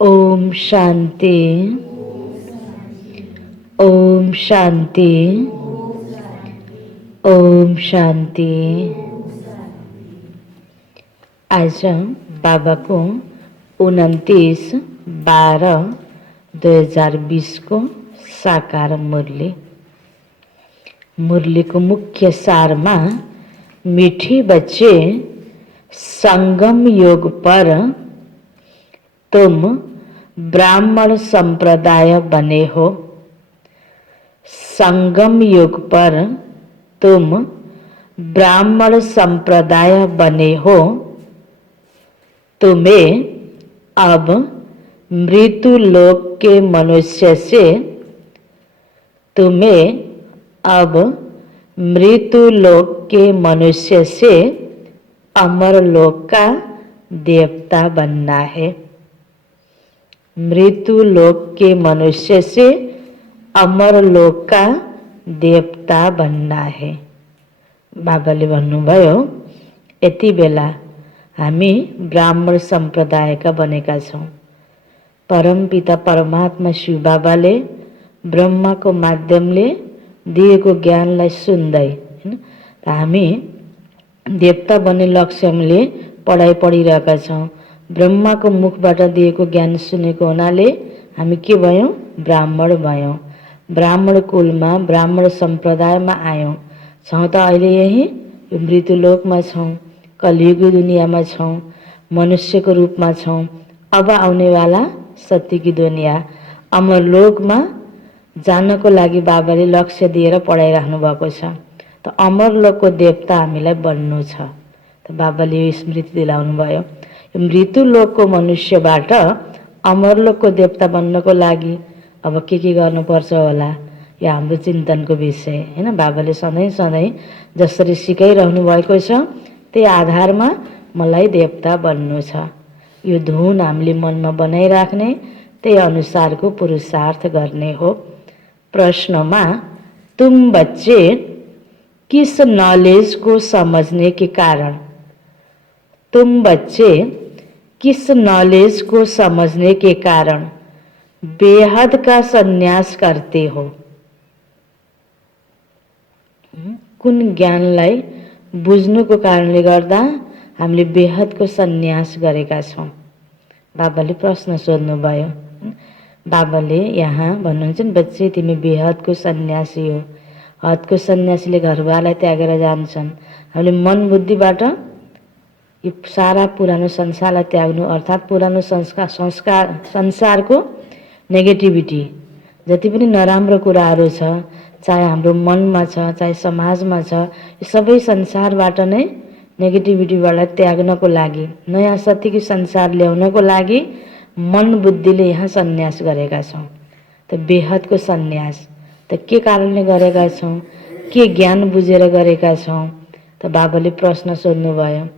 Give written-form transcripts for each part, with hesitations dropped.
ओम शांति। ओम शांति। ओम शांति। आज बाबा को 29/12/2020 को साकार मुरली। मुरली को मुख्य सार में मीठी बच्चे संगम योग पर तुम ब्राह्मण संप्रदाय बने हो। संगम योग पर तुम ब्राह्मण संप्रदाय बने हो। तुम्हें अब मृत्यु लोक के मनुष्य से तुम्हें अब मृत्यु लोक के मनुष्य से अमर लोक का देवता बनना है। मृत्यु लोक के मनुष्य से अमर लोक का देवता बनना है। बाबाले भन्नुभयो यति बेला हामी ब्राह्मण सम्प्रदायका बनेका छौँ। परमपिता परमात्मा शिव बाबाले ब्रह्माको माध्यमले दिएको ज्ञानलाई सुन्दै हैन हामी देवता बन्ने लक्ष्यले पढाइ पढिरहेका छौँ। ब्रह्माको मुखबाट दिएको ज्ञान सुनेको हुनाले हामी के भयौँ? ब्राह्मण भयौँ। ब्राह्मण कुलमा ब्राह्मण सम्प्रदायमा आयौँ। छौँ त अहिले यही यो मृत्युलोकमा छौँ, कलियुगी दुनियाँमा छौँ, मनुष्यको रूपमा छौँ। अब आउनेवाला सत्यकी दुनियाँ अमरलोकमा जानको लागि बाबाले लक्ष्य दिएर पढाइराख्नु भएको छ। त अमरलोकको देवता हामीलाई बन्नु छ। त बाबाले यो स्मृति दिलाउनु भयो। मृत्युलोकको मनुष्यबाट अमरलोकको देवता बन्नको लागि अब के गर्नुपर्छ होला, यो हाम्रो चिन्तनको विषय हैन। बाबाले सधैँ सधैँ जसरी सिकाइरहनु भएको छ त्यही आधारमा मलाई देवता बन्नु छ। यो धुन हामीले मनमा बनाइराख्ने, त्यही अनुसारको पुरुषार्थ गर्ने हो। प्रश्नमा तुम बच्चे किस नॉलेज को समझने के कारण, तुम बच्चे किस नॉलेज को समझने के कारण बेहद का संन्यास करते हो? कुन ज्ञानलाई बुझ्नुको कारणले गर्दा हामीले बेहदको संन्यास गरेका छौँ? बाबाले प्रश्न सोध्नुभयो। बाबाले यहाँ भन्नुहुन्छ नि, बच्चे तिमी बेहदको सन्यासी हो। हदको सन्यासीले घरबारलाई त्यागेर जान्छन्। हामीले मन बुद्धिबाट यो सारा पुरानो संसारलाई त्याग्नु अर्थात् पुरानो संसारको नेगेटिभिटी जति पनि नराम्रो कुराहरू छ, चाहे हाम्रो मनमा छ, चाहे समाजमा छ, यो सबै संसारबाट नै नेगेटिभिटीबाट त्याग्नको लागि, नयाँ सत्यको संसार ल्याउनको लागि मन बुद्धिले यहाँ सन्यास गरेका छौँ। त बेहदको सन्यास त के कारणले गरेका छौँ? के ज्ञान बुझेर गरेका छौँ? त बाबाले प्रश्न सोध्नुभयो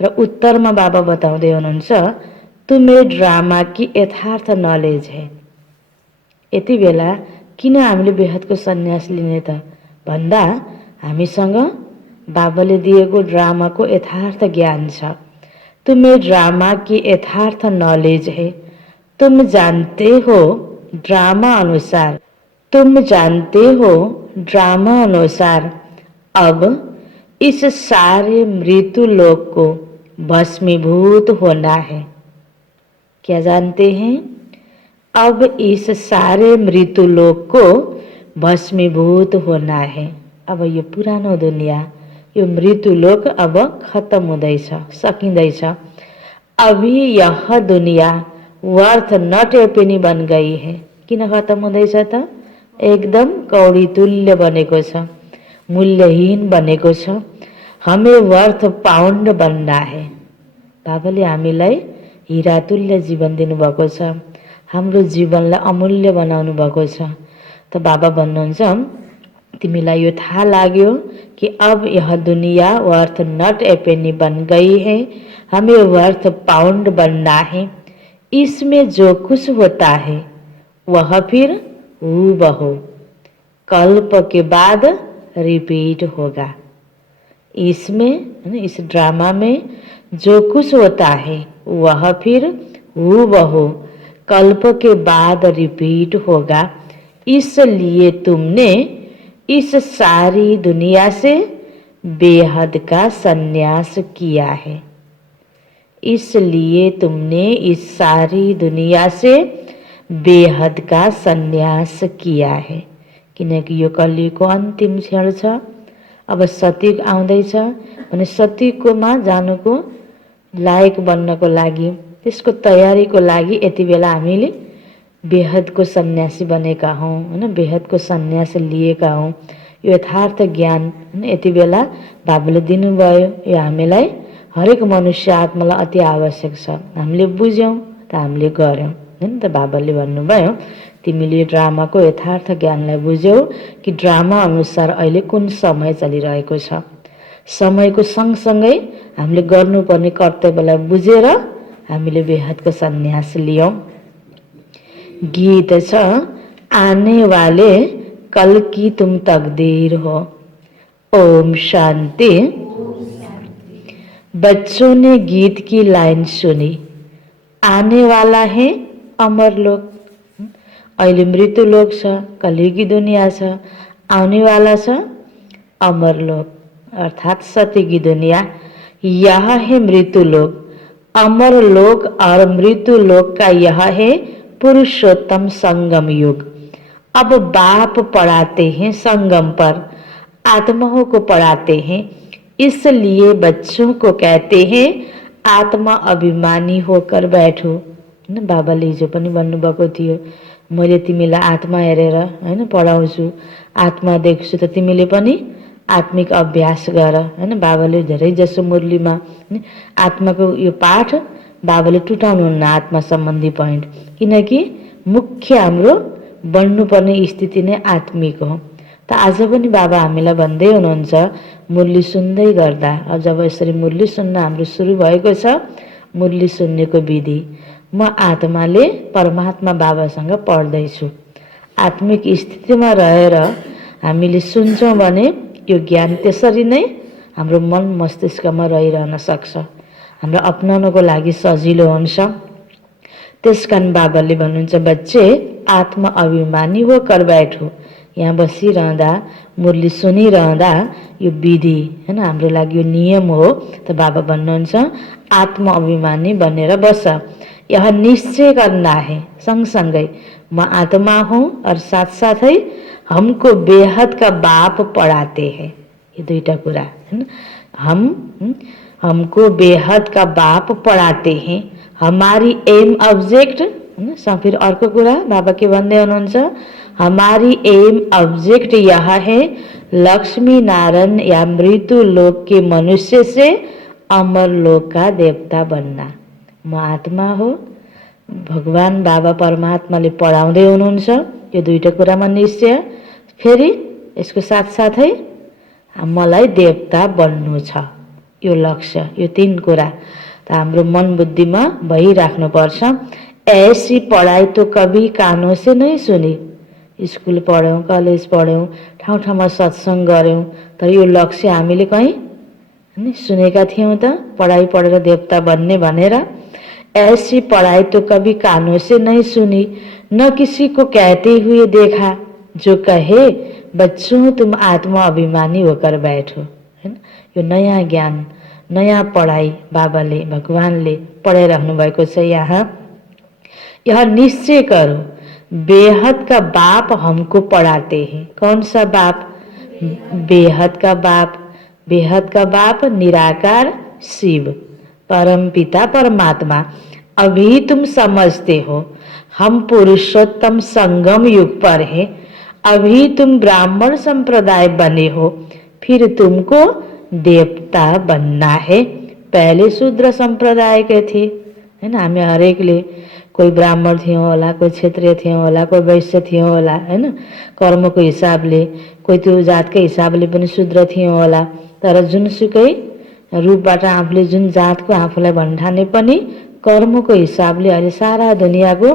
र उत्तरमा बाबा बताउँदै हुनुहुन्छ, तुम्हें ड्रामा की यथार्थ नॉलेज है। यति बेला किन हामीले बेहदको सन्यास लिने त भन्दा हामीसँग बाबाले दिएको ड्रामाको यथार्थ ज्ञान छ। तुम्हें ड्रामा की यथार्थ नॉलेज है। तुम जानते हो ड्रामा अनुसार, तुम जानते हो ड्रामा अनुसार अब इस सारे मृत्यु लोक को भस्मीभूत होना है। क्या जानते हैं? अब इस सारे मृत्यु लोक को भस्मीभूत होना है। अब यो पुरानो दुनिया, यो मृत्यु लोक अब खत्म हुँदैछ, सकिँदैछ। अभी यह दुनिया वर्थ नट ए पेनी बन गई है। किन खत्म हुँदैछ त? एकदम कौडी तुल्य बनेको छ, मूल्यहीन बनेको छ। हमें वर्थ पाउन्ड बनना है। बाबाले हामीलाई हीरा तुल्य जीवन दिनुभएको छ, हाम्रो जीवनलाई अमूल्य बनाउनु भएको छ। त बाबा भन्नुहुन्छ, तिमीलाई यो थाहा लाग्यो कि अब यह दुनिया वर्थ नट ए पेनी बन गई है, हमें वर्थ पाउंड बनना है। इसमें जो कुछ होता है वह फिर हूबहू कल्प के बाद रिपीट होगा। इसमें, इस ड्रामा में जो कुछ होता है वह फिर हूबहू कल्प के बाद रिपीट होगा, इसलिए तुमने इस सारी दुनिया से बेहद का संन्यास किया है। इसलिए तुमने इस सारी दुनिया से बेहद का संन्यास किया है। किनकि यो कलियुगको अन्तिम क्षण छ। अब सतीयुग आउँदैछ भने सतीयुगमा जानुको लायक बन्नको लागि, त्यसको तयारीको लागि यति बेला हामीले बेहदको सन्यासी बनेका हौँ हैन, बेहदको सन्यास लिएका हौँ। यो यथार्थ ज्ञान हैन यति बेला बाबुले दिनुभयो। यो हामीलाई हरेक मनुष्य आत्मालाई अति आवश्यक छ। हामीले बुझ्यौँ त हामीले गऱ्यौँ हैन। त बाबाले भन्नुभयो तिमीले ड्रामाको यथार्थ ज्ञानलाई बुझ्यौ कि ड्रामा अनुसार अहिले कुन समय चलिरहेको छ। समयको सँगसँगै हामीले गर्नुपर्ने कर्तव्यलाई बुझेर हामीले बेहदको सन्यास लियौँ। गीत छ, आने वाले कल की तुम तकदीर हो। ओम शांति। बच्चों ने गीत की लाइन सुनी, आने वाला है अमरलोक। अहिले मृत्युलोक छ, कलियुगी दुनिया छ, आउने वाला छ अमरलोक अर्थात सतीयुगी दुनिया। यह है मृत्युलोक। अमरलोक और मृत्युलोक का यह है पुरुषोत्तम संगम युग। अब बाप पढ़ाते हैं संगम पर, आत्माओं को पढ़ाते हैं। इसलिए बच्चों को कहते हैं आत्मा अभिमानी होकर बैठो। हैन, बाबाले हिजो पनि भन्नुभएको थियो मैले तिमीलाई आत्मा हेरेर हैन पढाउँछु, आत्मा देख्छु त तिमीले पनि आत्मिक अभ्यास गर हैन। बाबाले धेरै जसो मुरलीमा आत्माको यो पाठ बाबाले टुटाउनुहुन्न, आत्मा सम्बन्धी पोइन्ट, किनकि मुख्य हाम्रो बन्नुपर्ने स्थिति नै आत्मिक हो। त आज पनि बाबा हामीलाई भन्दै हुनुहुन्छ मुरली सुन्दै गर्दा, अब जब यसरी मुरली सुन्न हाम्रो सुरु भएको छ, मुरली सुन्नेको विधि म आत्माले परमात्मा बाबासँग पढ्दैछु। आत्मिक स्थितिमा रहेर हामीले सुन्छौँ भने यो ज्ञान त्यसरी नै हाम्रो मन मस्तिष्कमा रहिरहन सक्छ, हाम्रो अपनाउनको लागि सजिलो हुन्छ। त्यसकारण बाबाले भन्नुहुन्छ बच्चे आत्मा अभिमानी होकर बैठो। यहाँ बसिरहँदा मुरली सुनिरहँदा यो विधि हैन हाम्रो लागि यो नियम हो। त बाबा भन्नुहुन्छ आत्मा अभिमानी बनेर बस। यह निश्चय करना है सँगसँगै म आत्मा हूँ और साथ साथै हमको बेहद का बाप पढ़ाते हैं। ये दुईटा कुरा हैन। हमको बेहद का बाप पढ़ाते हैं। हमारी एम ऑब्जेक्ट हैन। फिर अर्को कुरा बाबा के भन्दै हुनुहुन्छ हमारी एम ऑब्जेक्ट यह है लक्ष्मी नारायण या मृत्यु लोक के मनुष्य से अमर लोक का देवता बनना। म आत्मा हो, भगवान बाबा परमात्माले पढाउँदै हुनुहुन्छ। यो दुईटा कुरामा निश्चय, फेरि यसको साथसाथै मलाई देवता बन्नु छ, यो लक्ष्य, यो तीन कुरा त हाम्रो मन बुद्धिमा भइराख्नुपर्छ। ऐसी पढाइ तो कभी कानों से नहीं सुनी। स्कुल पढ्यौँ, कलेज पढ्यौँ, ठाउँ ठाउँमा सत्सङ्ग गऱ्यौँ, तर यो लक्ष्य हामीले कहीँ नि सुनेका थियौँ त पढाइ पढेर देवता बन्ने भनेर। ऐसी पढ़ाई तो कभी कानों से नहीं सुनी, न किसी को कहते हुए देखा जो कहे बच्चों तुम आत्मा अभिमानी होकर बैठो। हैन, यो नयाँ ज्ञान, नयाँ पढाइ बाबाले भगवानले पढाइराख्नु भएको छ। यहाँ यह निश्चय करो बेहद का बाप हमको पढ़ाते हैं। कौन सा बाप? बेहद का बाप। बेहद का बाप निराकार शिव परम पिता परमात्मा। अभी तुम समझते हो हम पुरुषोत्तम संगम युग पर हैं। अभी तुम ब्राह्मण संप्रदाय बने हो, फिर तुमको देवता बनना है। पहले शूद्र संप्रदाय के थे हैन, हामी हरेकले कोही ब्राह्मण थियौँ होला, कोही क्षेत्रीय थियौँ होला, कोही वैश्य थियौँ होला हैन, कर्मको हिसाबले, कोही त्यो जातकै हिसाबले पनि शूद्र थियौँ होला। तर जुनसुकै रूपबाट आफूले जुन जातको आफूलाई भन्ठाने पनि कर्मको हिसाबले अहिले सारा दुनियाँको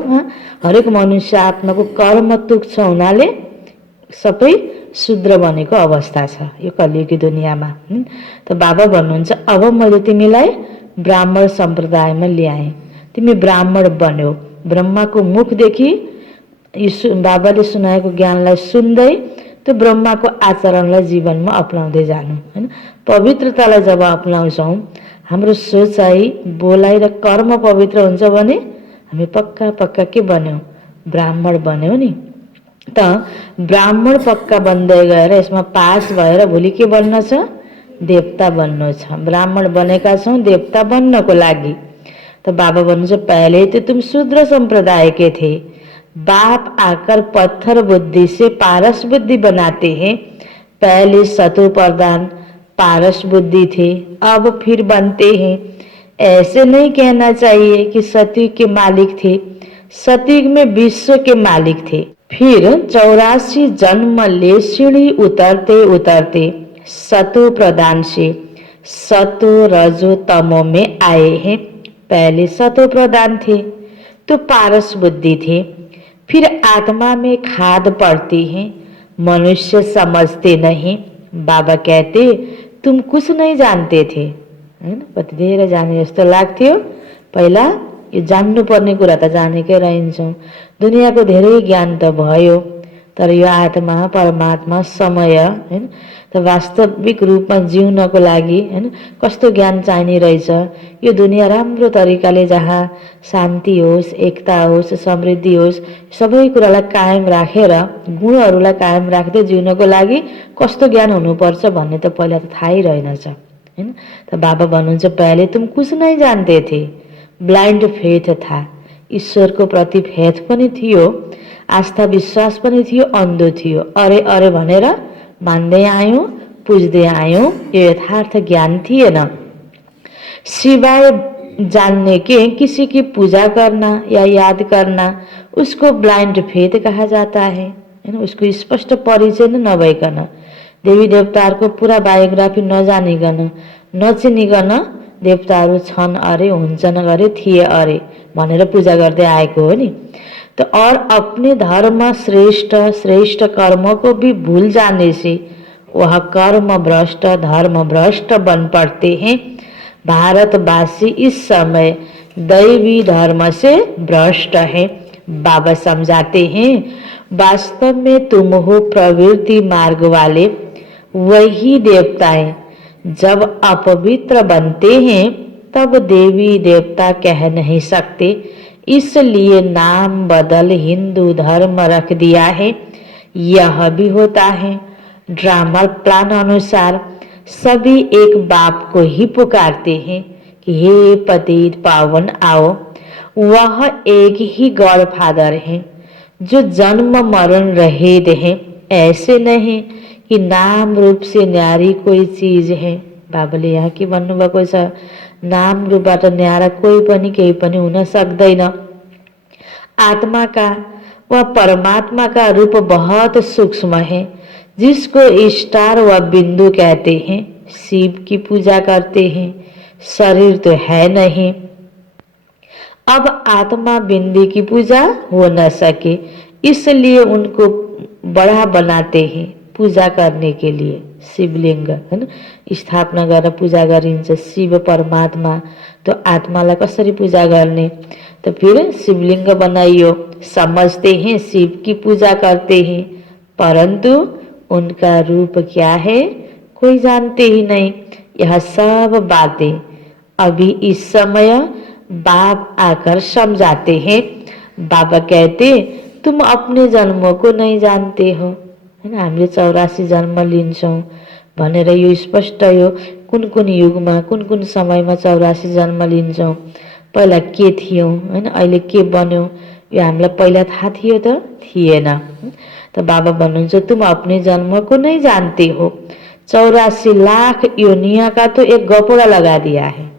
हरेक मनुष्य आत्माको कर्म तुच्छ हुनाले सबै शूद्र बनेको अवस्था छ यो कलियुगी दुनियाँमा। त बाबा भन्नुहुन्छ अब मैले तिमीलाई ब्राह्मण सम्प्रदायमा ल्याएँ, तिमी ब्राह्मण बन्यौ। ब्रह्माको मुखदेखि बाबाले सुनाएको ज्ञानलाई सुन्दै त्यो ब्रह्माको आचरणलाई जीवनमा अपनाउँदै जानु हैन। पवित्रतालाई जब अपनाउँछौँ हाम्रो सोचाइ बोलाइ र कर्म पवित्र हुन्छ भने हामी पक्का पक्का के बन्यौँ, ब्राह्मण बन्यौँ नि। त ब्राह्मण पक्का बन्दै गएर यसमा पास भएर भोलि के बन्न छ, देवता बन्नु छ। ब्राह्मण बनेका छौँ देवता बन्नको लागि। तो बाबा भन्नुहुन्छ पहले तो तुम शूद्र संप्रदाय के थे, बाप आकर पत्थर बुद्धि से पारस बुद्धि बनाते हैं। पहले सतो प्रधान पारस बुद्धि थे, अब फिर बनते हैं। ऐसे नहीं कहना चाहिए कि सतयुग के मालिक थे, सतयुग में विश्व के मालिक थे। फिर 84 जन्म ले सीढ़ी उतरते उतरते सतो प्रधान से सतो रजो तमो में आए हैं। पहले सतो प्रधान थे तो पारस बुद्धि थे, फिर आत्मा में खाद पड़ती है, मनुष्य समझते नहीं। बाबा कहते तुम कुछ नहीं जानते थे हैन। कति धेरै जाने जस्तो लाग्थ्यो। पहिला यो जान्नुपर्ने कुरा त जानेकै रहन्छौँ। दुनियाँको धेरै ज्ञान त भयो, तर यो आत्मा परमात्मा समय हैन त वास्तविक रूपमा जिउनको लागि हैन कस्तो ज्ञान चाहिने रहेछ। यो दुनियाँ राम्रो तरिकाले जहाँ शान्ति होस्, एकता होस्, समृद्धि होस्, सबै कुरालाई कायम राखेर गुणहरूलाई कायम राख्दै जिउनको लागि कस्तो ज्ञान हुनुपर्छ भन्ने त पहिला त थाहै रहेनछ हैन। त बाबा भन्नुहुन्छ पहले तुम कुछ नहीं जानते थे, ब्लाइन्ड फेथ था। ईश्वरको प्रति फेथ पनि थियो, आस्था विश्वास पनि थियो, अन्धो थियो। अरे अरे भनेर मान्दै आयौँ, पुज्दै आयौँ, यो यथार्थ ज्ञान थिएन। सिवाय जानने के किसी की पूजा करना या याद करना उसको ब्लाइन्ड फेथ कहा जाता है हैन। उसको स्पष्ट परिचय नै नभइकन, देवी देवताहरूको पुरा बायोग्राफी नजानिकन, नचिनिकन देवताहरू छन् अरे, हुन्छन् अरे, थिए अरे भनेर पूजा गर्दै आएको हो नि। तो और अपने धर्म श्रेष्ठ श्रेष्ठ कर्मों को भी भूल जाने से वह कर्म भ्रष्ट धर्म भ्रष्ट बन पड़ते हैं। भारतवासी इस समय दैवी धर्म से भ्रष्ट है। बाबा समझाते हैं वास्तव में तुम हो प्रवृत्ति मार्ग वाले वही देवताएं। जब अपवित्र बनते हैं तब देवी देवता कह नहीं सकते, इसलिए नाम बदल हिंदू धर्म रख दिया है। यह भी होता है ड्रामा प्लान अनुसार सभी एक बाप को ही पुकारते हैं कि हे पतित पावन आओ। वह एक ही गॉड फादर है जो जन्म मरण रहित है। ऐसे नहीं कि नाम रूप से न्यारी कोई चीज है। बाबाले यहाँ के भन्नुभएको छ, नाम रूपबाट न्यारा कोही पनि केही पनि हुन सक्दैन। आत्मा का व परमात्मा का रूप बहुत सूक्ष्म है, जिसको स्टार व बिंदु कहते हैं। शिव की पूजा करते हैं, शरीर तो है नहीं। अब आत्मा बिंदी की पूजा हो न सके, इसलिए उनको बड़ा बनाते हैं पूजा करने के लिए। शिवलिंग है ना स्थापना गरेर पूजा गरिन्छ। शिव परमात्मा तो आत्मालाई कसरी पूजा गर्ने, तो फिर शिवलिंग बनाइयो। समझते हैं शिव की पूजा करते हैं, परंतु उनका रूप क्या है कोई जानते ही नहीं। यह सब बातें अभी इस समय बाप आकर समझाते हैं। बाबा कहते तुम अपने जन्मों को नहीं जानते हो हैन। हामीले 84 जन्म लिन्छौँ भनेर यो स्पष्ट यो कुन कुन युगमा कुन कुन समयमा 84 जन्म लिन्छौँ, पहिला के थियौँ हैन, अहिले के बन्यौँ, यो हामीलाई पहिला थाहा थियो त थिएन। त बाबा भन्नुहुन्छ तुम अपने जन्म को नहीं जानते हो। 84 लाख योनिया का तो एक गपोड़ा लगा दिया है।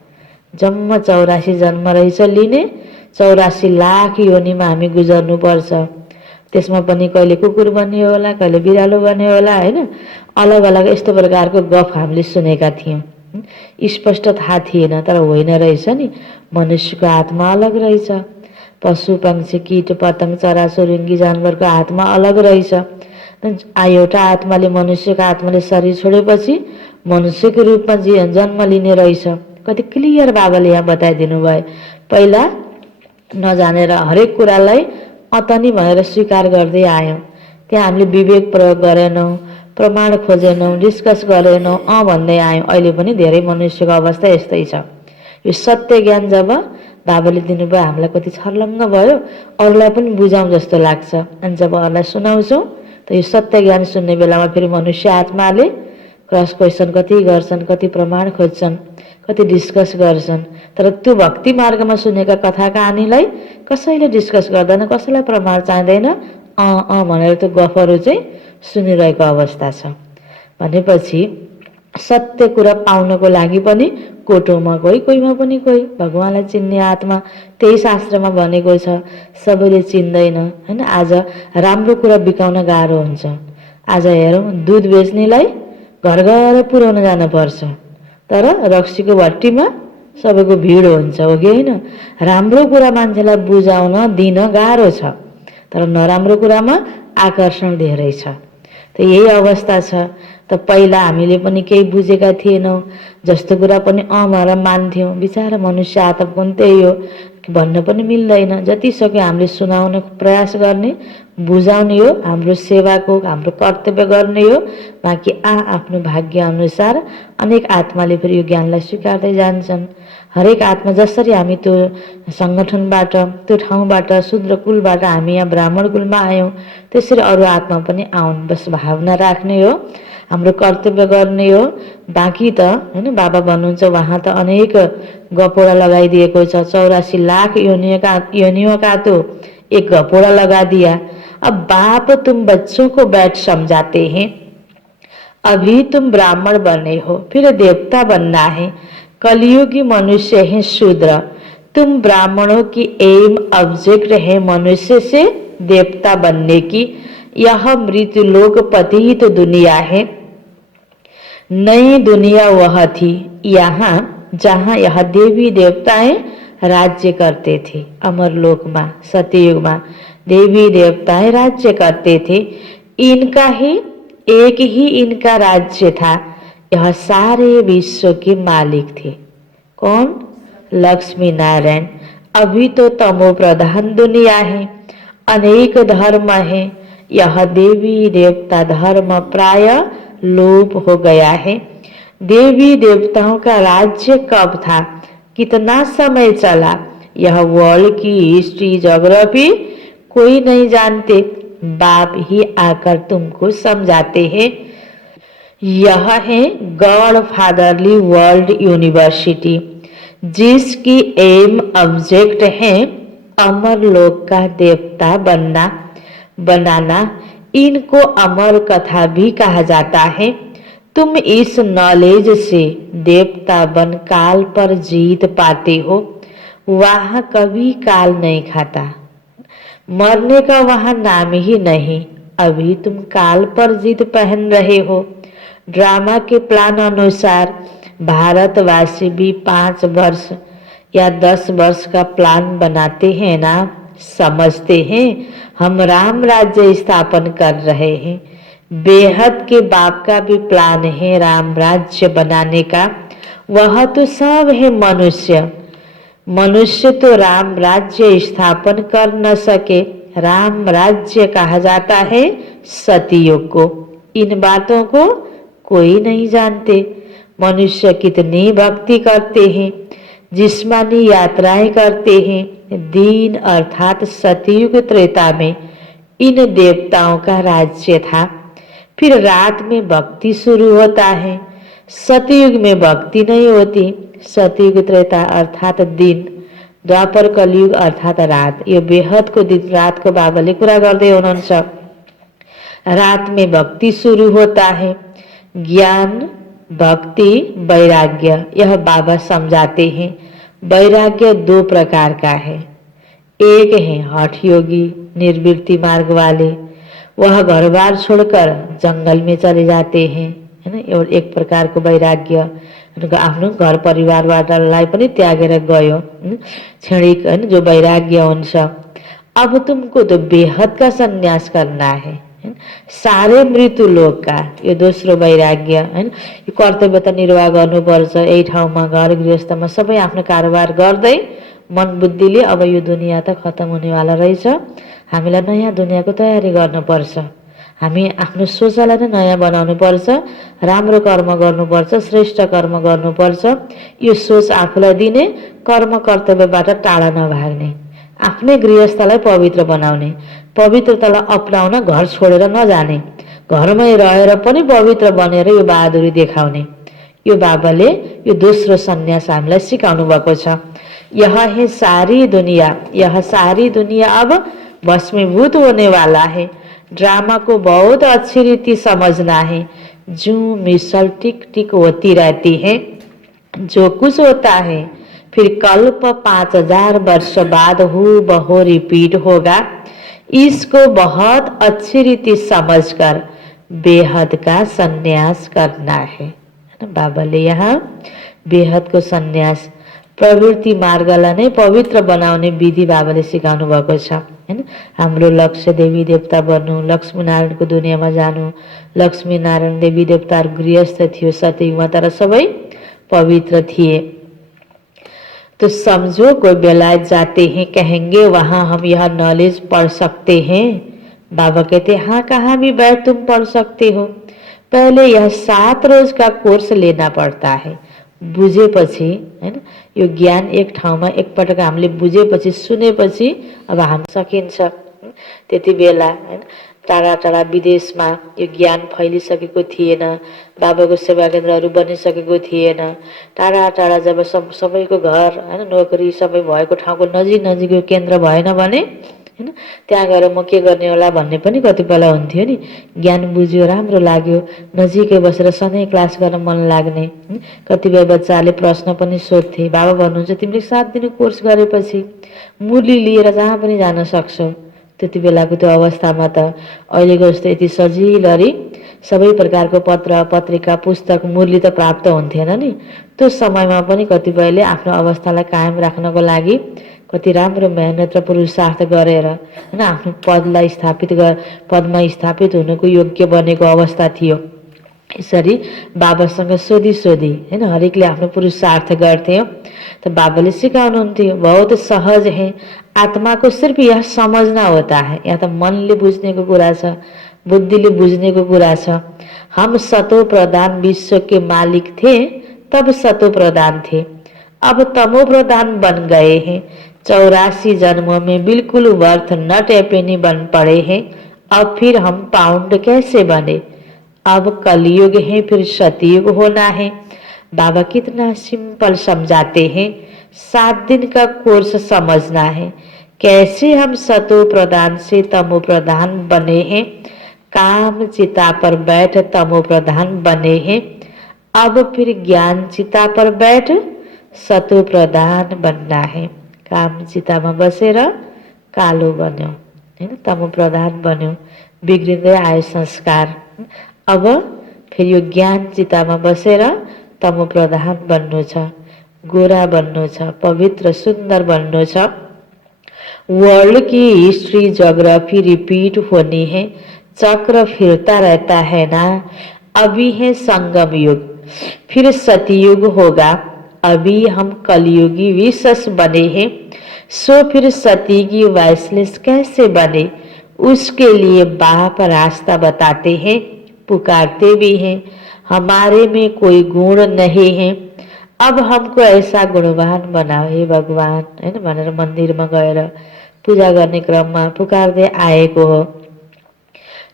जम्मा 84 जन्म रहेछ लिने, 84 लाख योनिमा हामी गुजर्नु पर्छ। त्यसमा पनि कहिले कुकुर बन्ने होला, कहिले बिरालो बन्ने होला हैन। अलग अलग यस्तो प्रकारको गफ हामीले सुनेका थियौँ। स्पष्ट थाहा थिएन, तर होइन रहेछ नि। मनुष्यको आत्मा अलग रहेछ, पशु पंक्षी कीट पतंग चराचुरुङ्गी जानवरको आत्मा अलग रहेछ। एउटा आत्माले मनुष्यको आत्माले शरीर छोडेपछि मनुष्यको रूपमा जन्म लिने रहेछ। कति क्लियर बाबाले यहाँ बताइदिनु भयो। पहिला नजानेर हरेक कुरालाई अतनी भनेर स्वीकार गर्दै आयौँ। त्यहाँ हामीले विवेक प्रयोग गरेनौँ, प्रमाण खोजेनौँ, डिस्कस गरेनौँ, भन्दै आयौँ। अहिले पनि धेरै मनुष्यको अवस्था यस्तै छ। यो सत्य ज्ञान जब बाबाले दिनुभयो हामीलाई कति छर्लङ्ग भयो, अरूलाई पनि बुझाउँ जस्तो लाग्छ। अनि जब अरूलाई सुनाउँछौँ त यो सत्य ज्ञान सुन्ने बेलामा फेरि मनुष्य आत्माले क्रस क्वेसन कति गर्छन्, कति प्रमाण खोज्छन्, कति डिस्कस गर्छन्। तर त्यो भक्ति मार्गमा सुनेका कथा कहानीलाई कसैले डिस्कस गर्दैन, कसैलाई प्रमाण चाहिँदैन, भनेर त्यो गफहरू चाहिँ सुनिरहेको अवस्था छ। भनेपछि सत्य कुरा पाउनको लागि पनि कोटोमा कोही, कोहीमा पनि कोही। भगवानलाई चिन्ने आत्मा त्यही शास्त्रमा भनेको छ, सबैले चिन्दैन हैन। आज राम्रो कुरा बिकाउन गाह्रो हुन्छ। आज हेरौँ, दुध बेच्नेलाई घर घर पुर्याउन जानुपर्छ, तर रक्सीको भट्टीमा सबैको भिड हुन्छ, हो कि होइन? राम्रो कुरा मान्छेलाई बुझाउन दिन गाह्रो छ, तर नराम्रो कुरामा आकर्षण धेरै छ। त यही अवस्था छ। त पहिला हामीले पनि केही बुझेका थिएनौँ, जस्तो कुरा पनि भनेर मान्थ्यौँ। बिचारा मनुष्य आत्मा पनि त्यही हो, भन्न पनि मिल्दैन। जति सक्यो हामीले सुनाउन प्रयास गर्ने, बुझाउने हो, हाम्रो सेवाको हाम्रो कर्तव्य गर्ने हो। बाँकी आफ्नो भाग्य अनुसार अनेक आत्माले फेरि यो ज्ञानलाई स्वीकार्दै जान्छन्। हरेक आत्मा जसरी हामी त्यो सङ्गठनबाट, त्यो ठाउँबाट, शूद्र कुलबाट हामी यहाँ ब्राह्मण कुलमा आयौँ, त्यसरी अरू आत्मा पनि आउन्। बस भावना राख्ने हो, हाम्रो कर्तव्य गर्ने हो। बाँकी त हैन, बाबा भन्नुहुन्छ वहाँ त अनेक गपोडा लगाइदिएको छ। 84 लाख योनियों का तो एक गपोड़ा लगा दिया। अब बाप तुम बच्चों को बैठ समझाते हैं, अभी तुम ब्राह्मण बने हो, फिर देवता बनना है, कलयुगी मनुष्य है शूद्र, तुम ब्राह्मणों की एम ऑब्जेक्ट है मनुष्य से देवता बनने की। यह मृत्युलोक पतित दुनिया है, नई दुनिया वह थी यहाँ जहाँ यह देवी देवताएं राज्य करते थे। अमरलोक में, सतयुग में देवी देवताएं राज्य करते थे। इनका ही एक ही इनका राज्य था। यह सारे विश्व के मालिक थे। कौन? लक्ष्मी नारायण। अभी तो तमो प्रधान दुनिया है, अनेक धर्म है। यह देवी देवता धर्म प्राय लोप हो गया है। देवी देवताओं का राज्य कब था, कितना समय चला, यह वर्ल्ड की हिस्ट्री ज्योग्राफी कोई नहीं जानते, बाप ही आकर तुमको समझाते हैं। यह है गॉड फादरली वर्ल्ड यूनिवर्सिटी, जिसकी एम ऑब्जेक्ट है अमर लोक का देवता बनाना। इनको अमर कथा भी कहा जाता है। तुम इस नॉलेज से देवता बन काल पर जीत पाते हो। वहाँ कभी काल नहीं खाता, मरने का वहाँ नाम ही नहीं। अभी तुम काल पर जीत पहन रहे हो। ड्रामा के प्लान अनुसार भारतवासी भी 5 वर्ष या 10 वर्ष का प्लान बनाते हैं ना, समझते हैं हम राम राज्य स्थापन कर रहे हैं। बेहद के बाप का भी प्लान है राम राज्य बनाने का। वह तो सब है मनुष्य, मनुष्य तो राम राज्य स्थापन कर न सके। राम राज्य कहा जाता है सतयुग को। इन बातों को कोई नहीं जानते। मनुष्य कितनी भक्ति करते हैं, जिस्मानी यात्राएं करते हैं। दीन अर्थात सतयुग त्रेता में इन देवताओं का राज्य था। फिर रात में भक्ति शुरू होता है। सतयुग में भक्ति नहीं होती। सतयुग त्रेता अर्थात दिन, द्वापर कलयुग अर्थात रात। यो बेहद को दिन रात को बाबाले कुरा गर्दै हुनुहुन्छ। रात में भक्ति शुरू होता है। ज्ञान, भक्ति, वैराग्य, यह बाबा समझाते हैं। वैराग्य 2 प्रकार का है। एक है हठ योगी, निर्वृत्ति मार्ग वाले, वह घर बार छोड़कर जंगल में चले जाते हैं, है ना। और एक प्रकार को वैराग्य आफ्नो घर परिवारबाटलाई पनि त्यागेर गयो, क्षणिक, है, जो वैराग्य हुन्छ। अब तुमको तो बेहद का संन्यास करना है, हैन। साह्रै मृत्यु लोकका यो दोस्रो वैराग्य हैन। यो कर्तव्य त निर्वाह गर्नुपर्छ, यही ठाउँमा घर गृहस्थमा सबै आफ्नो कारोबार गर्दै मन बुद्धिले अब यो दुनियाँ त खतम हुनेवाला रहेछ, हामीलाई नयाँ दुनियाँको तयारी गर्नुपर्छ, हामी आफ्नो सोचलाई नै नयाँ बनाउनु पर्छ, राम्रो कर्म गर्नुपर्छ, श्रेष्ठ कर्म गर्नुपर्छ। यो सोच आफूलाई दिने, कर्म कर्तव्यबाट टाढा नभाग्ने, आफ्नै गृहस्थलाई पवित्र बनाउने, पवित्रतालाई अपनाउन घर छोडेर नजाने, घरमै रहेर पनि पवित्र बनेर यो बहादुरी देखाउने। यो बाबाले यो दोस्रो सन्यास हामीलाई सिकाउनु भएको छ। यह है सारी दुनिया, यह सारी दुनिया अब भस्मीभूत होने वाला है। ड्रामा को बहुत अच्छी रीति समझना है। जो मिसल टिक टिक होती रहती है, जो कुछ होता है फिर कल्प 5000 वर्ष बाद हूबहू रिपीट होगा। इसको बहुत अच्छी रीति समझकर बेहद का संन्यास करना है। बाबाले यहाँ बेहदको सन्यास, प्रवृत्ति मार्गलाई नै पवित्र बनाउने विधि बाबाले सिकाउनु भएको छ हैन। हाम्रो लक्ष्य देवी देवता बन्नु, लक्ष्मीनारायणको दुनियाँमा जानु। लक्ष्मीनारायण देवी देवताहरू गृहस्थ थियो सतयुगमा, तर सबै पवित्र थिए। तो समझो कोई बेलायत जाते हैं, कहेंगे वहाँ हम यह नॉलेज पढ़ सकते हैं। बाबा कहते हाँ, कहाँ भी बैठ तुम पढ़ सकते हो, पहले यह 7 रोज का कोर्स लेना पड़ता है। बुझेपछि हैन, यो ज्ञान एक ठाउँमा एकपटक हामीले बुझेपछि सुनेपछि अब हामी सकिन्छ। त्यति बेला हैन टाढा टाढा विदेशमा यो ज्ञान फैलिसकेको थिएन, बाबाको सेवा केन्द्रहरू बनिसकेको थिएन। टाढा टाढा जब सबैको घर हैन नोकरी सबै भएको ठाउँको नजिक नजिक यो केन्द्र भएन भने हैन, त्यहाँ गएर म के गर्ने होला भन्ने पनि कतिपयलाई हुन्थ्यो नि। ज्ञान बुझ्यो, राम्रो लाग्यो, नजिकै बसेर सधैँ क्लास गर्न मन लाग्ने। कतिपय बच्चाले प्रश्न पनि सोध्थे, बाबा भन्नुहुन्छ तिमीले 7 दिनको कोर्स गरेपछि मुरली लिएर जहाँ पनि जान सक्छौ। त्यति बेलाको त्यो अवस्थामा त अहिलेको जस्तो यति सजिलरी सबै प्रकारको पत्र पत्रिका पुस्तक मुरली त प्राप्त हुन्थेन नि। त्यो समयमा पनि कतिपयले आफ्नो अवस्थालाई कायम राख्नको लागि कति राम्रो मेहनत र पुरुषार्थ गरेर हैन आफ्नो पदलाई पदमा स्थापित हुनको योग्य बनेको अवस्था थियो। यसरी बाबासँग सोधी सोधी हैन हरेकले आफ्नो पुरुषार्थ गर्थे। तो बाबाले सिकाउनुहुन्थ्यो बहुत सहज है, आत्मा को सिर्फ यह समझना होता है। यहाँ त मनले बुझ्नेको कुरा छ, बुद्धिले बुझ्नेको कुरा छ। हम सतो प्रधान विश्व के मालिक थे, तब सतो प्रधान थे, अब तमो प्रधान बन गए हैं। 84 जन्मों में बिल्कुल वर्थ नट ए पेनी बन पड़े हैं। अब फिर हम पाउंड कैसे बने? अब कलयुग है, फिर सतयुग होना है। बाबा कितना सिंपल समझाते हैं। 7 दिन का कोर्स समझना है, कैसे हम सतो प्रधान से तमो प्रधान बने हैं। काम चिता पर बैठ तमो प्रधान बने हैं, अब फिर ज्ञान चिता पर बैठ सतो प्रधान बनना है। काम चितामा बसेर कालो बन्यो हैन, तमो प्रधान बन्यो, बिग्रिँदै आयो संस्कार। अब फेरि यो ज्ञान चितामा बसेर तमो प्रधान बन्नु छ, गोरा बन्नु छ, पवित्र सुन्दर बन्नु छ। वर्ल्ड की हिस्ट्री ज्योग्राफी रिपीट होनी है, चक्र फिरता रहता है ना। अभी है संगम युग, फिर सतयुग होगा। अभी हम कलयुगी विशेष बने हैं, सो फिर सतयुगी वाइसलेस कैसे बने। उसके लिए बाप रास्ता बताते हैं, पुकारते भी हैं। हमारे में कोई गुण नहीं है, अब हमको ऐसा गुणवान बनाओ हे भगवान हैन भनेर मन्दिरमा गएर पूजा गर्ने क्रममा पुकार्दै आएको हो।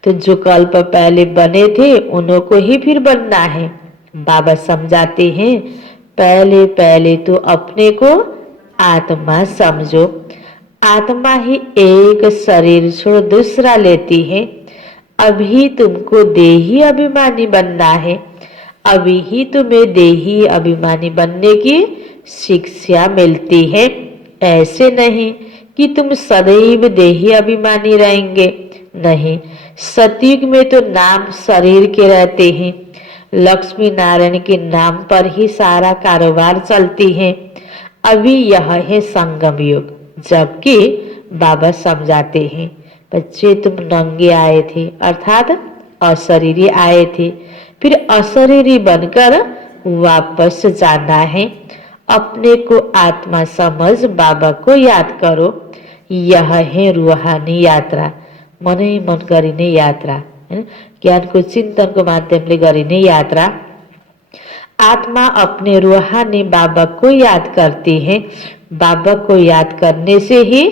तो जो कल्प पहले बने थे उन्हों को ही फिर बनना है। बाबा समझाते हैं, पहले पहले तो अपने को आत्मा समझो। आत्मा ही एक शरीर छोड़ दूसरा लेती है। अभी तुमको देही अभिमानी बनना है, अभी ही तुम्हें देही अभिमानी बनने की शिक्षा मिलती है। ऐसे नहीं कि तुम सदैव देही अभिमानी रहेंगे, नहीं। सतयुग में तो नाम शरीर के रहते हैं, लक्ष्मी नारायण के नाम पर ही सारा कारोबार चलती है। अभी यह है संगम युग। जबकि बाबा समझाते हैं बच्चे तुम नंगे आए थे, अर्थात अशरीरी आए थे, फिर अशरीरी बनकर वापस जाना है। अपने को आत्मा समझ बाबा को याद करो। यह है रूहानी यात्रा, मनै मन गरिने यात्रा, हैन? ज्ञानको चिन्तनको माध्यमले गरिने यात्रा। आत्मा अपने रूहानी बाबा को याद करती है। बाबा को याद करने से ही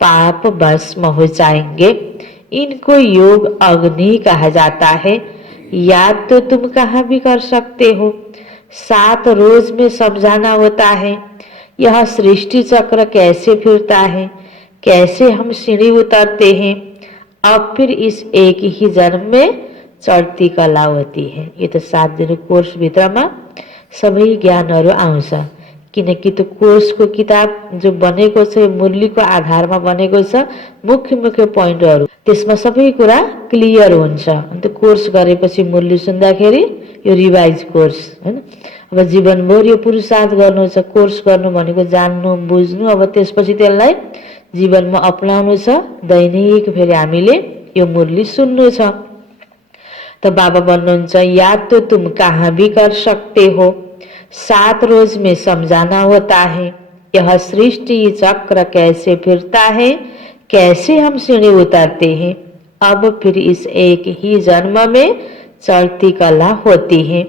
पाप भस्म हो जाएंगे। इनको योग अग्नि कहा जाता है। याद तो तुम कहाँ भी कर सकते हो, 7 रोज में समझाना होता है। यह सृष्टि चक्र कैसे फिरता है, कैसे हम सीढ़ी उतरते हैं। अब फिर इस एक ही जन्म में चढ्ती कला होती है। यो त 7 दिन कोर्सभित्रमा सबै ज्ञानहरू आउँछ, किनकि त्यो कोर्सको किताब जो बनेको छ, मुरलीको आधारमा बनेको छ। मुख्य मुख्य पोइन्टहरू त्यसमा सबै कुरा क्लियर हुन्छ। अन्त कोर्स गरेपछि मुरली सुन्दाखेरि यो रिभाइज कोर्स हैन। अब जीवनभर यो पुरुषार्थ गर्नु छ। कोर्स गर्नु भनेको जान्नु, बुझ्नु, अब त्यसपछि त्यसलाई जीवनमा अपनाउनु छ। दैनिक फेरि हामीले यो मुरली सुन्नु छ। तो बाबा भन्नुहुन्छ, याद तो तुम कहाँ भी कर सकते हो, 7 रोज में समझाना होता है। यह सृष्टि चक्र कैसे फिरता है, कैसे हम सीढ़ी उतरते हैं। अब फिर इस एक ही जन्म में चढ़ती कला होती है।